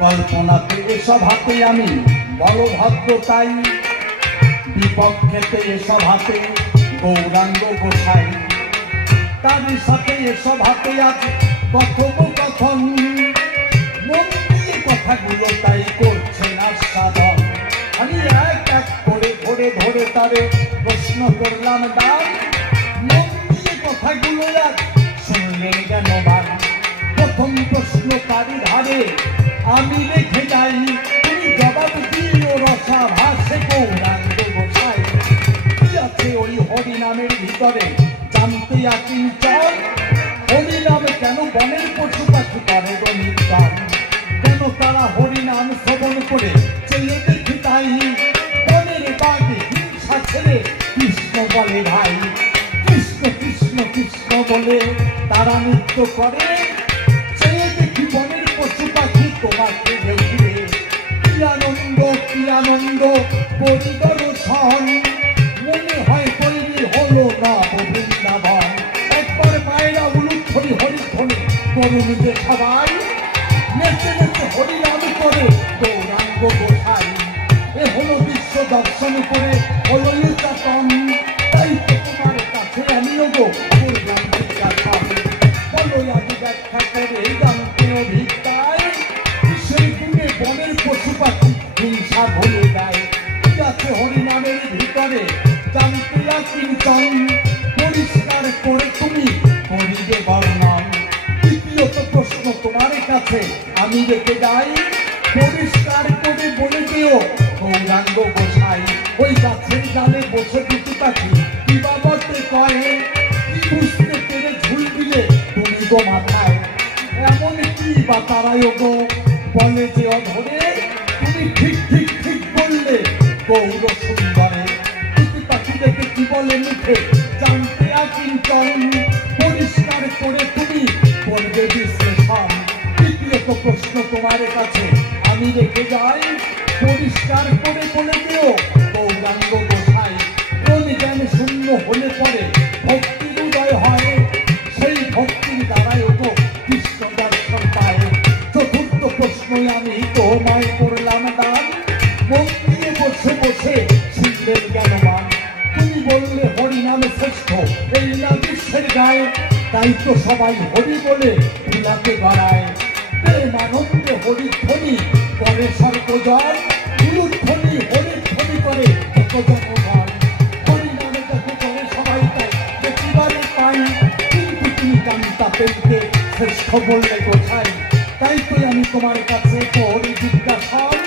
কল্পনাতে এসব হাতে আমি বলভদ্র তাই, বিপক্ষেতে এসব হাতে গৌরাঙ্গ গোসাই, তাদের সাথে এসব হাতে আছে কথোপকথন, মন দিয়ে কথাগুলো তাই করছে না সাধন। আমি এক এক করে ধরে ধরে তারে প্রশ্ন করলাম দান, মন দিয়ে কথাগুলো আজ শুনলেন জ্ঞানবান। প্রথম প্রশ্ন তারই ধারে আমি রেখে যাই, তুমি জবাব দিও রসা ভাসে গৌরাঙ্গ গোসাই। কি আছে ওই হরি নামের ভিতরে জানতে আকিঞ্চন, হরি নামে কেন বনের পশু পাখি করে গণিতাম, কেন তারা হরি নাম শ্রবণ করে চেয়ে দেখি তাই, বনের বাঘে হিংসা ছেড়ে কৃষ্ণ বলে ভাই। কৃষ্ণ কৃষ্ণ কৃষ্ণ বলে তারা নৃত্য করে, চেয়ে দেখি বনের পশু পাখি তোমাকে দেখবে। কি আনন্দ পরিদর্শন, মনে হয় তৈরি হলো না বৃন্দাবন। একবার মায়েরা উলুক হরি হরিধ্বনি করুন যে সবাই, নেচে নেচে হরিনাম করে গৌরাঙ্গ গোসাই। এ হলো বিশ্ব দর্শন করে হলো উচ্চাটন, তাই তো তোমার কাছে আমিও গো করলাম জিজ্ঞাসন। বলো আগে ব্যাখ্যা করে জানতে অভিজ্ঞতায়, সেই গুণে বনের পশু পাখি হিংসা ভুলে যায়। ঠিক আছে হরিনামের ভিতরে জানতে কিঞ্চন, পরিষ্কার করে তুমি করিবে বর্ণন। দ্বিতীয়ত প্রশ্ন তোমার কাছে আমি রেখে যাই, পরিষ্কার করে বলে দিও গৌরাঙ্গ গোসাই। ওই গাছের ডালে বসে দুটি পাখি কি বাবতে কয়, কি বুঝতে পেরে ঝুল দিলে তুমি গো মাথায়। এমন কি বা তারাই গো বলে যে অধরে, তুমি ঠিক ঠিক ঠিক বললে গৌর সুন্দরে। দুটি পাখি দেখে কি বলে মুখে জানতে আকিঞ্চন, পরিষ্কার করে তুমি বলবে বিশ্লেষণ। তৃতীয়ত প্রশ্ন তোমার কাছে আমি রেখে যাই, পরিষ্কার করে বলে দিও গৌরাঙ্গ গোসাই। কোন জ্ঞান শূন্য হলে পরে ভক্তির উদয় হয়, সেই ভক্তির দ্বারাই গো কৃষ্ণ দর্শন পায়। চতুর্থ প্রশ্ন আমি তোমায় করলাম দান, মন দিয়ে বসে বসে শুনলেন জ্ঞানবান। তুমি বললে হরি নামে শ্রেষ্ঠ এই না বিশ্বের গায়ে, তাই তো সবাই হরি বলে ভুলাকে গড়ায়। প্রেমানন্দে হরিধ্বনি করে সর্বজন, গুরুধ্বনি হরিধ্বনি করে জনগণ। হরি নামে যাকে করে সবাই তাই প্রতিবারে পাই, কিন্তু তুমি কান্তা পেতে শ্রেষ্ঠ বললে গোসাই। তাই তো আমি তোমার কাছে হরি জিজ্ঞাসন,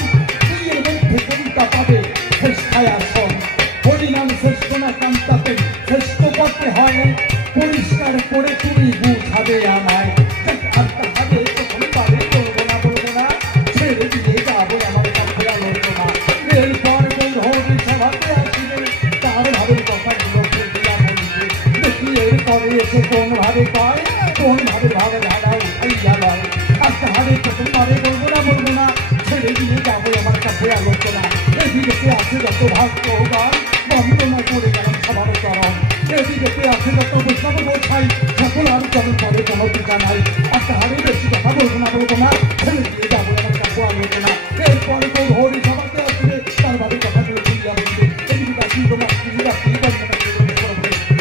তুই এর মধ্যে কোনটা পাবে শ্রেষ্ঠায় আসন। হরিনাম শ্রেষ্ঠ না কান্তাতে শ্রেষ্ঠ করতে হয়, পরিষ্কার করে তুমি বুঝাবে আমায়। আর তাহলে প্রথমবারে বলবো না ছেড়ে দিয়ে যাবো আমার কাছে আলোচনা। এরপর হরি সভাতে আসিবে, তার ভাবের কথাগুলো ফেলিয়া বলিবে। দেখি এরপরে এসে কোন ভাবে কয়, কোন ভাবে ভাবে ধারা উঠাইয়া লয়। আর তাহলে প্রথমবারে বলবো না ছেড়ে দিয়ে যাবো আমার কাছে আলোচনা। এদিকে আছে যত ভাগ্যবান বন্দনা করে গেলাম সবার চরণ, এদিকে আছে যত বৈষ্ণব গোসাই সকল আর চরণ পরে কোনো টিকা নাই। আর তাহলে বেশি কথা বলবো না ছেড়ে দিয়ে যাবো আমার কাছে আলোচনা। এরপরে তো হরি সভাতে আসবে, তার ভাবে কথাগুলো শুনিয়া বলবে। এদিকে আসি তোমার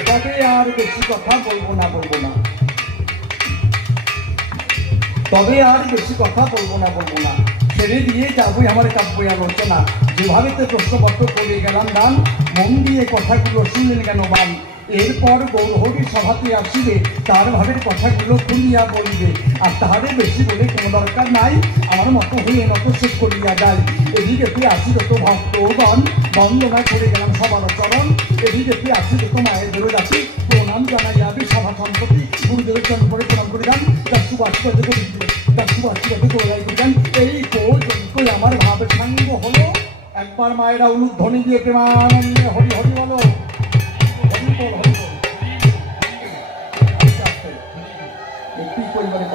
তবে আর বেশি কথা বলবো না। তবে আর বেশি কথা বলবো না ছেড়ে দিয়ে যাবই আমার কাব্য আলোচনা। যেভাবে তো প্রশ্নপত্র করে গেলাম দান, মন দিয়ে কথাগুলো শুনলেন কেন বান। এরপর গৌরহরি সভাতে আসিবে, তার ভাবের কথাগুলো খুলিয়া বলিবে। আর তাহারে বেশি বলে কোনো দরকার নাই, আমার মতো হয়ে মতো শেষ করিয়া যায়। এদিকে তুই আসি যত ভক্তগণ, বন্দনা করে গেলাম সবার চরণ। এদিকে তুই আসি যত মায়ের ধরে যাচ্ছি, প্রণাম জানাই যাবে সভা সম্পত্তি। গুরুদেবের চরণ করে প্রণাম করে যান, তার সুবাসবাদে করে দিবে, তার সুবাসবাদে করে যান। এই পর্যন্ত আমার ভাবের সাঙ্গ হলো। একবার মায়েরা উলুধ্বনি দিয়ে প্রেমানন্দে হরি হরি বলো, হরি বল হরি বল। একটু পরিবারে